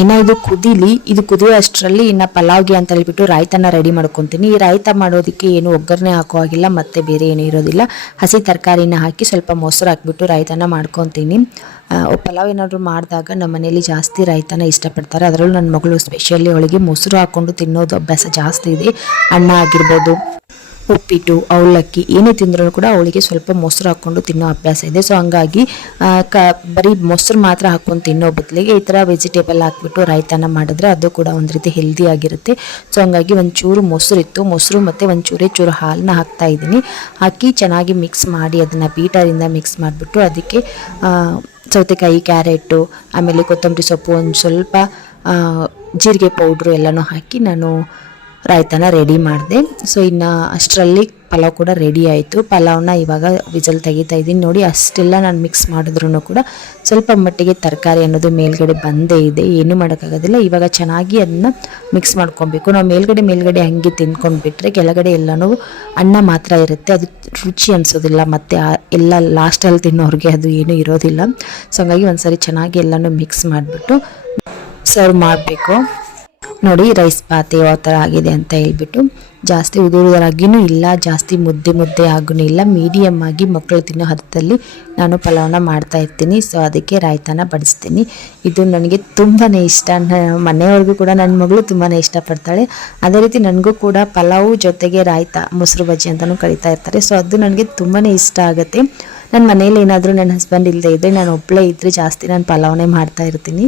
ಇನ್ನು ಇದು ಕುದಿಯೋ ಅಷ್ಟರಲ್ಲಿ ಇನ್ನು ಪಲಾವ್ಗೆ ಅಂತ ಹೇಳ್ಬಿಟ್ಟು ರಾಯ್ತನ ರೆಡಿ ಮಾಡ್ಕೊತೀನಿ. ಈ ರಾಯ್ತ ಮಾಡೋದಕ್ಕೆ ಏನು ಒಗ್ಗರಣೆ ಹಾಕೋ ಆಗಿಲ್ಲ, ಮತ್ತೆ ಬೇರೆ ಏನೂ ಇರೋದಿಲ್ಲ. ಹಸಿ ತರಕಾರಿನ ಹಾಕಿ ಸ್ವಲ್ಪ ಮೊಸರು ಹಾಕ್ಬಿಟ್ಟು ರಾಯ್ತನ ಮಾಡ್ಕೊತೀನಿ. ಪಲಾವ್ ಏನಾದರೂ ಮಾಡಿದಾಗ ನಮ್ಮ ಮನೇಲಿ ಜಾಸ್ತಿ ರಾಯ್ತನ ಇಷ್ಟಪಡ್ತಾರೆ. ಅದರಲ್ಲೂ ನನ್ನ ಮಗಳು ಸ್ಪೆಷಲಿ ಅವಳಿಗೆ ಮೊಸರು ಹಾಕ್ಕೊಂಡು ತಿನ್ನೋದು ಅಭ್ಯಾಸ ಜಾಸ್ತಿ ಇದೆ. ಅನ್ನ ಆಗಿರ್ಬೋದು, ಉಪ್ಪಿಟ್ಟು, ಅವಲಕ್ಕಿ ಏನೇ ತಿಂದ್ರೂ ಕೂಡ ಅವಳಿಗೆ ಸ್ವಲ್ಪ ಮೊಸರು ಹಾಕ್ಕೊಂಡು ತಿನ್ನೋ ಅಭ್ಯಾಸ ಇದೆ. ಸೊ ಹಂಗಾಗಿ ಬರೀ ಮೊಸರು ಮಾತ್ರ ಹಾಕ್ಕೊಂಡು ತಿನ್ನೋ ಬದಲಿಗೆ ಈ ಥರ ವೆಜಿಟೇಬಲ್ ಹಾಕ್ಬಿಟ್ಟು ರಾಯ್ತನ ಮಾಡಿದ್ರೆ ಅದು ಕೂಡ ಒಂದು ರೀತಿ ಹೆಲ್ದಿ ಆಗಿರುತ್ತೆ. ಸೊ ಹಂಗಾಗಿ ಒಂಚೂರು ಮೊಸರು ಮತ್ತು ಒಂಚೂರು ಹಾಲನ್ನ ಹಾಕ್ತಾ ಇದ್ದೀನಿ. ಹಾಕಿ ಚೆನ್ನಾಗಿ ಮಿಕ್ಸ್ ಮಾಡಿ ಅದನ್ನು ಬೀಟರಿಂದ ಮಿಕ್ಸ್ ಮಾಡಿಬಿಟ್ಟು ಅದಕ್ಕೆ ಸೌತೆಕಾಯಿ, ಕ್ಯಾರೆಟು, ಆಮೇಲೆ ಕೊತ್ತಂಬರಿ ಸೊಪ್ಪು, ಒಂದು ಸ್ವಲ್ಪ ಜೀರಿಗೆ ಪೌಡ್ರು ಎಲ್ಲನೂ ಹಾಕಿ ನಾನು ರಾಯ್ತನ ರೆಡಿ ಮಾಡಿದೆ. ಸೊ ಇನ್ನು ಅಷ್ಟರಲ್ಲಿ ಪಲಾವ್ ಕೂಡ ರೆಡಿ ಆಯಿತು. ಪಲಾವ್ನ ಇವಾಗ ವಿಸಲ್ ತೆಗಿತಾ ಇದ್ದೀನಿ. ನೋಡಿ, ಅಷ್ಟೆಲ್ಲ ನಾನು ಮಿಕ್ಸ್ ಮಾಡಿದ್ರೂ ಕೂಡ ಸ್ವಲ್ಪ ಮಟ್ಟಿಗೆ ತರಕಾರಿ ಅನ್ನೋದು ಮೇಲ್ಗಡೆ ಬಂದೇ ಇದೆ. ಏನೂ ಮಾಡೋಕ್ಕಾಗೋದಿಲ್ಲ. ಇವಾಗ ಚೆನ್ನಾಗಿ ಅದನ್ನ ಮಿಕ್ಸ್ ಮಾಡ್ಕೊಬೇಕು. ನಾವು ಮೇಲ್ಗಡೆ ಹಂಗೆ ತಿಂದ್ಕೊಂಡ್ಬಿಟ್ರೆ ಕೆಳಗಡೆ ಎಲ್ಲನೂ ಅನ್ನ ಮಾತ್ರ ಇರುತ್ತೆ. ಅದು ರುಚಿ ಅನಿಸೋದಿಲ್ಲ. ಮತ್ತು ಎಲ್ಲ ಲಾಸ್ಟಲ್ಲಿ ತಿನ್ನೋರಿಗೆ ಅದು ಏನೂ ಇರೋದಿಲ್ಲ. ಸೊ ಹಂಗಾಗಿ ಒಂದ್ಸರಿ ಚೆನ್ನಾಗಿ ಎಲ್ಲನೂ ಮಿಕ್ಸ್ ಮಾಡಿಬಿಟ್ಟು ಸರ್ವ್ ಮಾಡಬೇಕು. ನೋಡಿ ರೈಸ್ ಬಾತ್ ಯಾವ ಥರ ಆಗಿದೆ ಅಂತ ಹೇಳ್ಬಿಟ್ಟು, ಜಾಸ್ತಿ ಉದುರಾಗಿನೂ ಇಲ್ಲ, ಜಾಸ್ತಿ ಮುದ್ದೆ ಮುದ್ದೆ ಆಗೂ ಇಲ್ಲ, ಮೀಡಿಯಮ್ ಆಗಿ ಮಕ್ಕಳು ತಿನ್ನೋ ಹದದಲ್ಲಿ ನಾನು ಪಲಾವ್ನ ಮಾಡ್ತಾ ಇರ್ತೀನಿ. ಸೊ ಅದಕ್ಕೆ ರಾಯ್ತಾನ ಬಡಿಸ್ತೀನಿ. ಇದು ನನಗೆ ತುಂಬಾ ಇಷ್ಟ. ಮನೆಯವ್ರಿಗೂ ಕೂಡ ನನ್ನ ಮಗಳು ತುಂಬಾ ಇಷ್ಟಪಡ್ತಾಳೆ. ಅದೇ ರೀತಿ ನನಗೂ ಕೂಡ ಪಲಾವು ಜೊತೆಗೆ ರಾಯ್ತಾ, ಮೊಸರು ಬಜ್ಜಿ ಅಂತಲೂ ಕರಿತಾ ಇರ್ತಾರೆ. ಸೊ ಅದು ನನಗೆ ತುಂಬಾ ಇಷ್ಟ ಆಗುತ್ತೆ. ನನ್ನ ಮನೇಲಿ ಏನಾದರೂ ನನ್ನ ಹಸ್ಬೆಂಡ್ ಇಲ್ಲದೆ ಇದ್ದರೆ, ನಾನು ಒಬ್ಬಳೇ ಇದ್ದರೆ ಜಾಸ್ತಿ ನಾನು ಪಲಾವನ್ನೇ ಮಾಡ್ತಾ ಇರ್ತೀನಿ.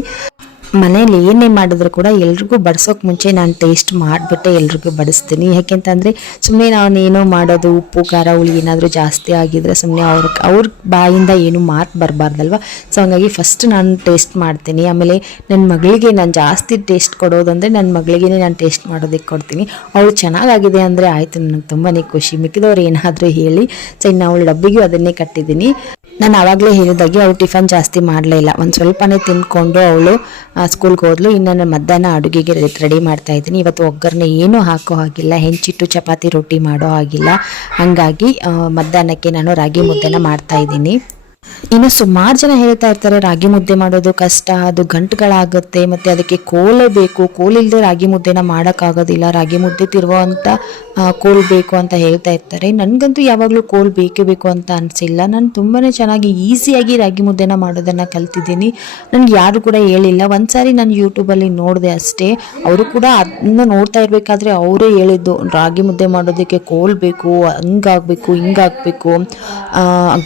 ಮನೇಲಿ ಏನೇ ಮಾಡಿದ್ರು ಕೂಡ ಎಲ್ರಿಗೂ ಬಡಿಸೋಕೆ ಮುಂಚೆ ನಾನು ಟೇಸ್ಟ್ ಮಾಡಿಬಿಟ್ಟೆ ಎಲ್ರಿಗೂ ಬಡಿಸ್ತೀನಿ. ಯಾಕೆಂತಂದರೆ ಸುಮ್ಮನೆ ನಾನು ಏನೋ ಮಾಡೋದು, ಉಪ್ಪು ಖಾರ ಹುಳಿ ಏನಾದರೂ ಜಾಸ್ತಿ ಆಗಿದ್ರೆ ಸುಮ್ಮನೆ ಅವ್ರ ಬಾಯಿಂದ ಏನು ಮಾತು ಬರಬಾರ್ದಲ್ವ. ಸೊ ಹಂಗಾಗಿ ಫಸ್ಟ್ ನಾನು ಟೇಸ್ಟ್ ಮಾಡ್ತೀನಿ. ಆಮೇಲೆ ನನ್ನ ಮಗಳಿಗೆ ನಾನು ಜಾಸ್ತಿ ಟೇಸ್ಟ್ ಕೊಡೋದಂದರೆ ನನ್ನ ಮಗಳಿಗೇ ನಾನು ಟೇಸ್ಟ್ ಮಾಡೋದಕ್ಕೆ ಕೊಡ್ತೀನಿ. ಅವಳು ಚೆನ್ನಾಗಾಗಿದೆ ಅಂದರೆ ಆಯಿತು, ನನಗೆ ತುಂಬಾ ಖುಷಿ. ಮಿಕ್ಕಿದವ್ರು ಏನಾದರೂ ಹೇಳಿ. ಸೊ ಇನ್ನು ಅವಳು ಡಬ್ಬಿಗೂ ಅದನ್ನೇ ಕಟ್ಟಿದ್ದೀನಿ. ನಾನು ಆವಾಗಲೇ ಹೇಳಿದಾಗೆ ಅವಳು ಟಿಫನ್ ಜಾಸ್ತಿ ಮಾಡಲೇ ಇಲ್ಲ, ಒಂದು ಸ್ವಲ್ಪನೇ ತಿಂದ್ಕೊಂಡು ಅವಳು ಸ್ಕೂಲ್ಗೆ ಹೋದ್ಲು. ಇನ್ನು ನಾನು ಮಧ್ಯಾಹ್ನ ಅಡುಗೆಗೆ ರೆಡಿ ಮಾಡ್ತಾ ಇದ್ದೀನಿ. ಇವತ್ತು ಒಗ್ಗರಣೆ ಏನೂ ಹಾಕೋ ಹಾಗಿಲ್ಲ, ಹೆಂಚಿಟ್ಟು ಚಪಾತಿ ರೊಟ್ಟಿ ಮಾಡೋ ಹಾಗಿಲ್ಲ. ಹಾಗಾಗಿ ಮಧ್ಯಾಹ್ನಕ್ಕೆ ನಾನು ರಾಗಿ ಮುದ್ದೆನ ಮಾಡ್ತಾ ಇದ್ದೀನಿ. ಇನ್ನು ಸುಮಾರು ಜನ ಹೇಳ್ತಾ ಇರ್ತಾರೆ ರಾಗಿ ಮುದ್ದೆ ಮಾಡೋದು ಕಷ್ಟ, ಅದು ಗಂಟುಗಳಾಗುತ್ತೆ, ಮತ್ತು ಅದಕ್ಕೆ ಕೋಲೇ ಬೇಕು, ಕೋಲಿಲ್ಲದೆ ರಾಗಿ ಮುದ್ದೆನ ಮಾಡೋಕ್ಕಾಗೋದಿಲ್ಲ, ರಾಗಿ ಮುದ್ದೆ ತಿರುವಂಥ ಕೋಲ್ ಬೇಕು ಅಂತ ಹೇಳ್ತಾ ಇರ್ತಾರೆ. ನನಗಂತೂ ಯಾವಾಗಲೂ ಕೋಲ್ ಬೇಕೇ ಬೇಕು ಅಂತ ಅನಿಸಿಲ್ಲ. ನಾನು ತುಂಬಾ ಚೆನ್ನಾಗಿ ಈಸಿಯಾಗಿ ರಾಗಿ ಮುದ್ದೆನ ಮಾಡೋದನ್ನು ಕಲ್ತಿದ್ದೀನಿ. ನನಗೆ ಯಾರು ಕೂಡ ಹೇಳಿಲ್ಲ. ಒಂದ್ಸಾರಿ ನಾನು ಯೂಟ್ಯೂಬಲ್ಲಿ ನೋಡಿದೆ ಅಷ್ಟೇ. ಅವರು ಕೂಡ ಅದನ್ನು ನೋಡ್ತಾ ಇರಬೇಕಾದ್ರೆ ಅವರೇ ಹೇಳಿದ್ದು ರಾಗಿ ಮುದ್ದೆ ಮಾಡೋದಕ್ಕೆ ಕೋಲ್ ಬೇಕು, ಹಂಗಾಗಬೇಕು ಹಿಂಗಾಗಬೇಕು,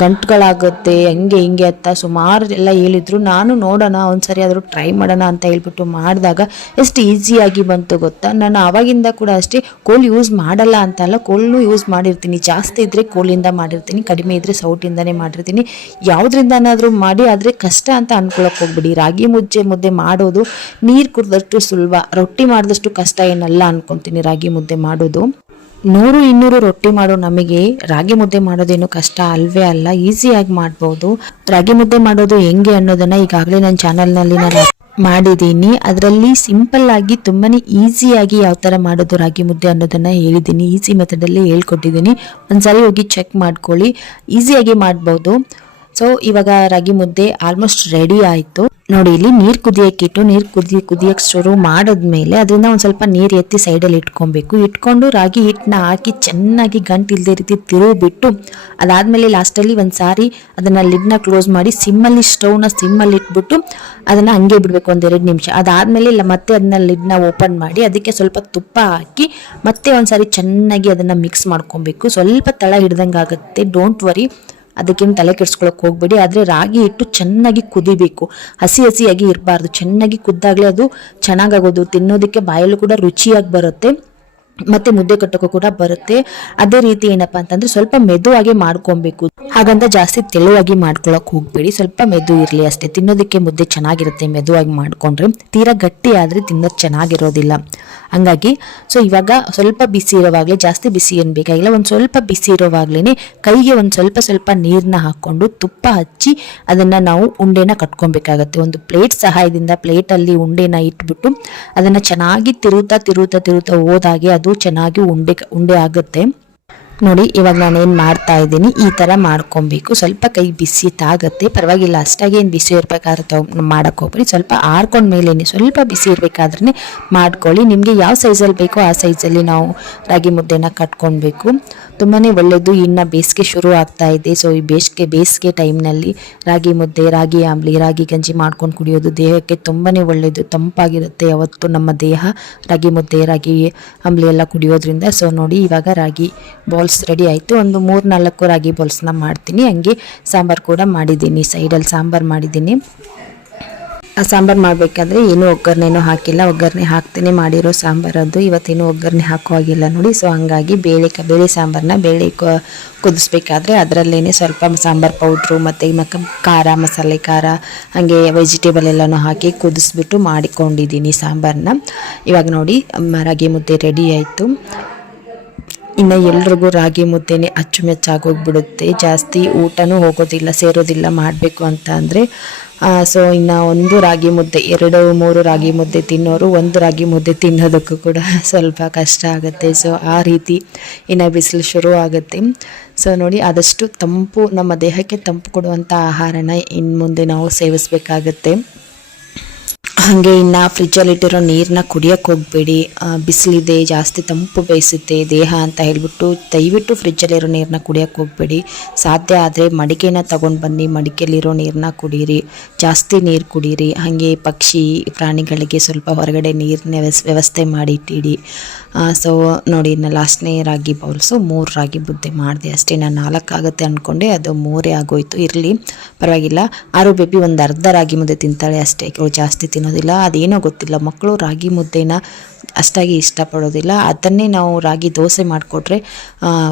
ಗಂಟುಗಳಾಗುತ್ತೆ, ಹಂಗೆ ಹಿಂಗೆ ಅಂತ ಸುಮಾರು ಎಲ್ಲ ಹೇಳಿದ್ರು. ನಾನು ನೋಡೋಣ ಒಂದ್ಸರಿ ಆದರೂ ಟ್ರೈ ಮಾಡೋಣ ಅಂತ ಹೇಳ್ಬಿಟ್ಟು ಮಾಡಿದಾಗ ಎಷ್ಟು ಈಸಿಯಾಗಿ ಬಂತು ಗೊತ್ತಾ. ನಾನು ಆವಾಗಿಂದ ಕೂಡ ಅಷ್ಟೇ ಕೋಲ್ ಯೂಸ್ ಮಾಡಲ್ಲ ಅಂತಲ್ಲ, ಕೋಲ್ನು ಯೂಸ್ ಮಾಡಿರ್ತೀನಿ. ಜಾಸ್ತಿ ಇದ್ದರೆ ಕೋಲಿಂದ ಮಾಡಿರ್ತೀನಿ, ಕಡಿಮೆ ಇದ್ದರೆ ಸೌಟಿಂದನೇ ಮಾಡಿರ್ತೀನಿ. ಯಾವುದ್ರಿಂದನಾದರೂ ಮಾಡಿ, ಆದರೆ ಕಷ್ಟ ಅಂತ ಅನ್ಕೊಳಕ್ಕೆ ಹೋಗ್ಬಿಡಿ. ರಾಗಿ ಮುದ್ದೆ ಮಾಡೋದು ನೀರು ಕುಡಿದಷ್ಟು ಸುಲಭ, ರೊಟ್ಟಿ ಮಾಡಿದಷ್ಟು ಕಷ್ಟ ಏನಲ್ಲ ಅನ್ಕೊತೀನಿ ರಾಗಿ ಮುದ್ದೆ ಮಾಡೋದು. 100-200 ರೊಟ್ಟಿ ಮಾಡೋ ನಮಗೆ ರಾಗಿ ಮುದ್ದೆ ಮಾಡೋದೇನು ಕಷ್ಟ ಅಲ್ವೇ ಅಲ್ಲ, ಈಸಿಯಾಗಿ ಮಾಡ್ಬೋದು. ರಾಗಿ ಮುದ್ದೆ ಮಾಡೋದು ಹೆಂಗೆ ಅನ್ನೋದನ್ನ ಈಗಾಗಲೇ ನನ್ನ ಚಾನಲ್ನಲ್ಲಿ ನಾನು ಮಾಡಿದ್ದೀನಿ. ಅದರಲ್ಲಿ ಸಿಂಪಲ್ ಆಗಿ ತುಂಬಾನೇ ಈಸಿಯಾಗಿ ಯಾವ ಥರ ಮಾಡೋದು ರಾಗಿ ಮುದ್ದೆ ಅನ್ನೋದನ್ನ ಹೇಳಿದ್ದೀನಿ. ಈಸಿ ಮೆಥಡಲ್ಲಿ ಹೇಳ್ಕೊಟ್ಟಿದ್ದೀನಿ. ಒಂದ್ಸರಿ ಹೋಗಿ ಚೆಕ್ ಮಾಡ್ಕೊಳ್ಳಿ, ಈಸಿಯಾಗಿ ಮಾಡ್ಬೋದು. ಸೊ ಇವಾಗ ರಾಗಿ ಮುದ್ದೆ ಆಲ್ಮೋಸ್ಟ್ ರೆಡಿ ಆಯಿತು. ನೋಡಿ ಇಲ್ಲಿ ನೀರು ಕುದಿಯೋಕ್ಕಿಟ್ಟು, ನೀರು ಕುದಿಯೋಕ್ಕೆ ಶುರು ಮಾಡಿದ್ಮೇಲೆ ಅದರಿಂದ ಒಂದು ಸ್ವಲ್ಪ ನೀರು ಎತ್ತಿ ಸೈಡಲ್ಲಿ ಇಟ್ಕೊಂಡು ರಾಗಿ ಹಿಟ್ಟನ್ನ ಹಾಕಿ ಚೆನ್ನಾಗಿ ಗಂಟು ಇಲ್ಲದೆ ರೀತಿ ತಿರುಗಿಬಿಟ್ಟು, ಅದಾದಮೇಲೆ ಲಾಸ್ಟಲ್ಲಿ ಒಂದು ಸಾರಿ ಅದನ್ನು ಲಿಡ್ನ ಕ್ಲೋಸ್ ಮಾಡಿ ಸ್ಟವ್ನ ಸಿಮ್ಮಲ್ಲಿ ಇಟ್ಬಿಟ್ಟು ಅದನ್ನು ಹಂಗೆ ಬಿಡಬೇಕು 1-2 ನಿಮಿಷ. ಅದಾದಮೇಲೆ ಮತ್ತೆ ಅದನ್ನ ಲಿಡ್ನ ಓಪನ್ ಮಾಡಿ ಅದಕ್ಕೆ ಸ್ವಲ್ಪ ತುಪ್ಪ ಹಾಕಿ ಮತ್ತೆ ಒಂದು ಸಾರಿ ಚೆನ್ನಾಗಿ ಅದನ್ನು ಮಿಕ್ಸ್ ಮಾಡ್ಕೊಬೇಕು. ಸ್ವಲ್ಪ ತಳ ಹಿಡ್ದಂಗೆ ಆಗುತ್ತೆ, ಡೋಂಟ್ ವರಿ, ಅದಕ್ಕೇನು ತಲೆ ಕೆಡಿಸ್ಕೊಳಕ್ಕೆ ಹೋಗ್ಬೇಡಿ. ಆದರೆ ರಾಗಿ ಹಿಟ್ಟು ಚೆನ್ನಾಗಿ ಕುದಿಬೇಕು, ಹಸಿಯಾಗಿ ಇರಬಾರ್ದು. ಚೆನ್ನಾಗಿ ಕುದ್ದಾಗಲೇ ಅದು ಚೆನ್ನಾಗಾಗೋದು, ತಿನ್ನೋದಕ್ಕೆ ಬಾಯಲ್ಲೂ ಕೂಡ ರುಚಿಯಾಗಿ ಬರುತ್ತೆ, ಮತ್ತೆ ಮುದ್ದೆ ಕಟ್ಟೋಕ್ಕೂ ಕೂಡ ಬರುತ್ತೆ. ಅದೇ ರೀತಿ ಏನಪ್ಪಾ ಅಂತಂದ್ರೆ ಸ್ವಲ್ಪ ಮೆದುವಾಗಿ ಮಾಡ್ಕೊಬೇಕು. ಹಾಗಂತ ಜಾಸ್ತಿ ತೆಳುವಾಗಿ ಮಾಡ್ಕೊಳಕ್ ಹೋಗ್ಬೇಡಿ, ಸ್ವಲ್ಪ ಮೆದು ಇರಲಿ ಅಷ್ಟೇ. ತಿನ್ನೋದಕ್ಕೆ ಮುದ್ದೆ ಚೆನ್ನಾಗಿರುತ್ತೆ ಮೆದುವಾಗಿ ಮಾಡ್ಕೊಂಡ್ರೆ. ತೀರಾ ಗಟ್ಟಿ ಆದರೆ ತಿನ್ನೋದು ಚೆನ್ನಾಗಿರೋದಿಲ್ಲ. ಹಂಗಾಗಿ ಸೊ ಇವಾಗ ಸ್ವಲ್ಪ ಬಿಸಿ ಇರೋವಾಗಲೇ, ಜಾಸ್ತಿ ಬಿಸಿ ಏನು ಬೇಕಾಗಿಲ್ಲ, ಒಂದು ಸ್ವಲ್ಪ ಬಿಸಿ ಇರೋವಾಗ್ಲೇ ಕೈಗೆ ಒಂದು ಸ್ವಲ್ಪ ನೀರನ್ನ ಹಾಕ್ಕೊಂಡು ತುಪ್ಪ ಹಚ್ಚಿ ಅದನ್ನು ನಾವು ಉಂಡೆನ ಕಟ್ಕೊಬೇಕಾಗತ್ತೆ. ಒಂದು ಪ್ಲೇಟ್ ಸಹಾಯದಿಂದ ಪ್ಲೇಟಲ್ಲಿ ಉಂಡೆನ ಇಟ್ಬಿಟ್ಟು ಅದನ್ನು ಚೆನ್ನಾಗಿ ತಿರುತ್ತಾ ಹೋದಾಗೆ ಅದು ಚೆನ್ನಾಗಿ ಉಂಡೆ ಆಗುತ್ತೆ. ನೋಡಿ ಇವಾಗ ನಾನೇನು ಮಾಡ್ತಾ ಇದ್ದೀನಿ, ಈ ಥರ ಮಾಡ್ಕೊಬೇಕು. ಸ್ವಲ್ಪ ಕೈ ಬಿಸಿ ತಾಗತ್ತೆ, ಪರವಾಗಿಲ್ಲ, ಅಷ್ಟಾಗಿ ಏನು ಬಿಸಿ ಇರಬೇಕಾದ್ರೆ ಮಾಡೋಕ್ಕೆ ಹೋಗ್ಬೇಡಿ. ಸ್ವಲ್ಪ ಆರ್ಕೊಂಡ ಮೇಲೇ ಸ್ವಲ್ಪ ಬಿಸಿ ಇರಬೇಕಾದ್ರೆ ಮಾಡ್ಕೊಳ್ಳಿ. ನಿಮಗೆ ಯಾವ ಸೈಜಲ್ಲಿ ಬೇಕೋ ಆ ಸೈಜಲ್ಲಿ ನಾವು ರಾಗಿ ಮುದ್ದೆನ ಕಟ್ಕೊಳ್ಬೇಕು. ತುಂಬಾ ಒಳ್ಳೆಯದು. ಇನ್ನು ಬೇಸಿಗೆ ಶುರು ಆಗ್ತಾ ಇದೆ. ಸೊ ಈ ಬೇಸಿಗೆ ಟೈಮ್ನಲ್ಲಿ ರಾಗಿ ಮುದ್ದೆ, ರಾಗಿ ಆಂಬ್ಲಿ, ರಾಗಿ ಗಂಜಿ ಮಾಡ್ಕೊಂಡು ಕುಡಿಯೋದು ದೇಹಕ್ಕೆ ತುಂಬಾ ಒಳ್ಳೆಯದು, ತಂಪಾಗಿರುತ್ತೆ ಯಾವತ್ತು ನಮ್ಮ ದೇಹ ರಾಗಿ ಮುದ್ದೆ, ರಾಗಿ ಆಂಬ್ಲಿ ಎಲ್ಲ ಕುಡಿಯೋದ್ರಿಂದ. ಸೊ ನೋಡಿ ಇವಾಗ ರಾಗಿ ಬಾಲ್ಸ್ ರೆಡಿ ಆಯಿತು. ಒಂದು 3-4 ರಾಗಿ ಬಾಲ್ಸ್ನ ಮಾಡ್ತೀನಿ. ಹಂಗೆ ಸಾಂಬಾರು ಕೂಡ ಮಾಡಿದ್ದೀನಿ, ಸೈಡಲ್ಲಿ ಸಾಂಬಾರು ಮಾಡಿದ್ದೀನಿ. ಆ ಸಾಂಬಾರು ಮಾಡಬೇಕಾದ್ರೆ ಏನೂ ಒಗ್ಗರಣೆನೂ ಹಾಕಿಲ್ಲ, ಒಗ್ಗರಣೆ ಹಾಕ್ತೇನೆ ಮಾಡಿರೋ ಸಾಂಬಾರು ಅದು. ಇವತ್ತೇನು ಒಗ್ಗರಣೆ ಹಾಕೋ ಹಾಗಿಲ್ಲ ನೋಡಿ. ಸೊ ಹಂಗಾಗಿ ಬೇಳೆ ಸಾಂಬಾರನ್ನ ಕುದಿಸ್ಬೇಕಾದ್ರೆ ಅದರಲ್ಲೇ ಸ್ವಲ್ಪ ಸಾಂಬಾರು ಪೌಡ್ರು ಮತ್ತು ಖಾರ, ಮಸಾಲೆ ಖಾರ, ಹಾಗೆ ವೆಜಿಟೇಬಲ್ ಎಲ್ಲನೂ ಹಾಕಿ ಕುದಿಸ್ಬಿಟ್ಟು ಮಾಡಿಕೊಂಡಿದ್ದೀನಿ ಸಾಂಬಾರನ್ನ. ಇವಾಗ ನೋಡಿ ರಾಗಿ ಮುದ್ದೆ ರೆಡಿ ಆಯಿತು. ಇನ್ನು ಎಲ್ರಿಗೂ ರಾಗಿ ಮುದ್ದೆನೇ ಅಚ್ಚುಮೆಚ್ಚಾಗೋಗ್ಬಿಡುತ್ತೆ, ಜಾಸ್ತಿ ಊಟನೂ ಸೇರೋದಿಲ್ಲ ಮಾಡಬೇಕು ಅಂತ ಅಂದರೆ. ಸೊ ಇನ್ನು ಒಂದು ರಾಗಿ ಮುದ್ದೆ, 2-3 ರಾಗಿ ಮುದ್ದೆ ತಿನ್ನೋರು ಒಂದು ರಾಗಿ ಮುದ್ದೆ ತಿನ್ನೋದಕ್ಕೂ ಕೂಡ ಸ್ವಲ್ಪ ಕಷ್ಟ ಆಗುತ್ತೆ. ಸೊ ಆ ರೀತಿ ಇನ್ನು ಬಿಸಿಲು ಶುರು ಆಗುತ್ತೆ. ಸೊ ನೋಡಿ ಆದಷ್ಟು ತಂಪು, ನಮ್ಮ ದೇಹಕ್ಕೆ ತಂಪು ಕೊಡುವಂಥ ಆಹಾರನ ಇನ್ನು ಮುಂದೆ ನಾವು ಸೇವಿಸಬೇಕಾಗತ್ತೆ. ಹಾಗೆ ಇನ್ನು ಫ್ರಿಜ್ಜಲ್ಲಿಟ್ಟಿರೋ ನೀರನ್ನ ಕುಡಿಯೋಕ್ಕೆ ಹೋಗಬೇಡಿ, ಬಿಸಿಲಿದೆ, ಜಾಸ್ತಿ ತಂಪು ಬೇಯಿಸುತ್ತೆ ದೇಹ ಅಂತ ಹೇಳ್ಬಿಟ್ಟು ದಯವಿಟ್ಟು ಫ್ರಿಜ್ಜಲ್ಲಿರೋ ನೀರನ್ನ ಕುಡಿಯೋಕ್ಕೆ ಹೋಗಬೇಡಿ. ಸಾಧ್ಯ ಆದರೆ ಮಡಿಕೆನ ತಗೊಂಡು ಬನ್ನಿ, ಮಡಿಕೆಯಲ್ಲಿರೋ ನೀರನ್ನ ಕುಡೀರಿ, ಜಾಸ್ತಿ ನೀರು ಕುಡೀರಿ. ಹಾಗೆ ಪಕ್ಷಿ ಪ್ರಾಣಿಗಳಿಗೆ ಸ್ವಲ್ಪ ಹೊರಗಡೆ ನೀರಿನ ವ್ಯವಸ್ಥೆ ಮಾಡಿ ಇಟ್ಟಿಡಿ. ಸೊ ನೋಡಿ, ಇನ್ನು ಲಾಸ್ಟ್ನೇ ರಾಗಿ ಬೌಲ್ಸು 3 ರಾಗಿ ಮುದ್ದೆ ಮಾಡಿದೆ ಅಷ್ಟೇ. ನಾನು 4 ಆಗುತ್ತೆ ಅಂದ್ಕೊಂಡೆ, ಅದು 3 ಆಗೋಯ್ತು. ಇರಲಿ, ಪರವಾಗಿಲ್ಲ. ಆರು ಬೇಬಿ ಒಂದು ಅರ್ಧ ರಾಗಿ ಮುದ್ದೆ ತಿಂತಾಳೆ ಅಷ್ಟೇ, ಅವಳು ಜಾಸ್ತಿ ತಿನ್ನೋದಿಲ್ಲ. ಅದೇನೋ ಗೊತ್ತಿಲ್ಲ, ಮಕ್ಕಳು ರಾಗಿ ಮುದ್ದೆನ ಅಷ್ಟಾಗಿ ಇಷ್ಟಪಡೋದಿಲ್ಲ. ಅದನ್ನೇ ನಾವು ರಾಗಿ ದೋಸೆ ಮಾಡಿಕೊಟ್ರೆ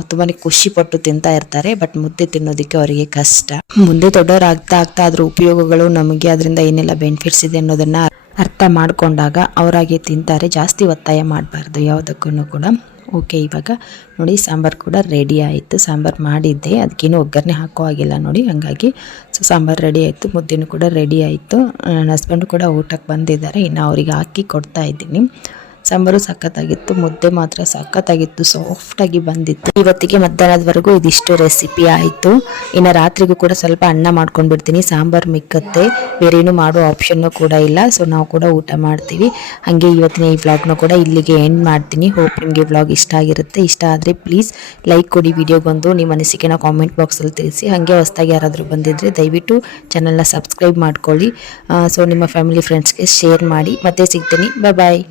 ತುಂಬಾ ಖುಷಿಪಟ್ಟು ತಿಂತಾ ಇರ್ತಾರೆ. ಬಟ್ ಮುದ್ದೆ ತಿನ್ನೋದಕ್ಕೆ ಅವರಿಗೆ ಕಷ್ಟ. ಮುಂದೆ ದೊಡ್ಡವರಾಗ್ತಾ ಆಗ್ತಾ ಅದ್ರ ಉಪಯೋಗಗಳು, ನಮಗೆ ಅದರಿಂದ ಏನೆಲ್ಲ ಬೆನಿಫಿಟ್ಸ್ ಇದೆ ಅನ್ನೋದನ್ನು ಅರ್ಥ ಮಾಡಿಕೊಂಡಾಗ ಅವರಾಗೆ ತಿಂತಾರೆ. ಜಾಸ್ತಿ ಒತ್ತಾಯ ಮಾಡಬಾರ್ದು ಯಾವುದಕ್ಕೂ ಕೂಡ. ಓಕೆ, ಇವಾಗ ನೋಡಿ ಸಾಂಬಾರು ಕೂಡ ರೆಡಿ ಆಯಿತು. ಸಾಂಬಾರು ಮಾಡಿದ್ದೆ, ಅದಕ್ಕೇನು ಒಗ್ಗರಣೆ ಹಾಕೋ ಆಗಿಲ್ಲ ನೋಡಿ, ಹಾಗಾಗಿ ಸಾಂಬಾರು ರೆಡಿ ಆಯಿತು. ಮುದ್ದೆನೂ ಕೂಡ ರೆಡಿ ಆಯಿತು. ನನ್ನ ಹಸ್ಬೆಂಡು ಕೂಡ ಊಟಕ್ಕೆ ಬಂದಿದ್ದಾರೆ, ಇನ್ನು ಅವರಿಗೆ ಹಾಕಿ ಕೊಡ್ತಾ ಇದ್ದೀನಿ. ಸಾಂಬಾರು ಸಖತ್ತಾಗಿತ್ತು, ಮುದ್ದೆ ಮಾತ್ರ ಸಖತ್ತಾಗಿತ್ತು, ಸಾಫ್ಟಾಗಿ ಬಂದಿತ್ತು. ಇವತ್ತಿಗೆ ಮಧ್ಯಾಹ್ನದವರೆಗೂ ಇದಿಷ್ಟು ರೆಸಿಪಿ ಆಯಿತು. ಇನ್ನು ರಾತ್ರಿಗೂ ಕೂಡ ಸ್ವಲ್ಪ ಅನ್ನ ಮಾಡ್ಕೊಂಡು ಬಿಡ್ತೀನಿ. ಸಾಂಬಾರು ಮಿಕ್ಕತ್ತೆ, ಬೇರೇನು ಮಾಡೋ ಆಪ್ಷನ್ನು ಕೂಡ ಇಲ್ಲ. ಸೊ ನಾವು ಕೂಡ ಊಟ ಮಾಡ್ತೀವಿ. ಹಾಗೆ ಇವತ್ತಿನ ಈ ವ್ಲಾಗ್ನ ಕೂಡ ಇಲ್ಲಿಗೆ ಎಂಡ್ ಮಾಡ್ತೀನಿ. ಹೋಪ್ ನಿಮಗೆ ವ್ಲಾಗ್ ಇಷ್ಟ ಆಗಿರುತ್ತೆ. ಇಷ್ಟ ಆದರೆ ಪ್ಲೀಸ್ ಲೈಕ್ ಕೊಡಿ ವಿಡಿಯೋಗೊಂದು, ನಿಮ್ಮ ಅನಿಸಿಕೆನ ಕಾಮೆಂಟ್ ಬಾಕ್ಸಲ್ಲಿ ತಿಳಿಸಿ. ಹಾಗೆ ಹೊಸದಾಗಿ ಯಾರಾದರೂ ಬಂದಿದ್ದರೆ ದಯವಿಟ್ಟು ಚಾನಲ್ನ ಸಬ್ಸ್ಕ್ರೈಬ್ ಮಾಡ್ಕೊಳ್ಳಿ. ಸೊ ನಿಮ್ಮ ಫ್ಯಾಮಿಲಿ ಫ್ರೆಂಡ್ಸ್ಗೆ ಶೇರ್ ಮಾಡಿ. ಮತ್ತೆ ಸಿಗ್ತೀನಿ. ಬಾಯ್.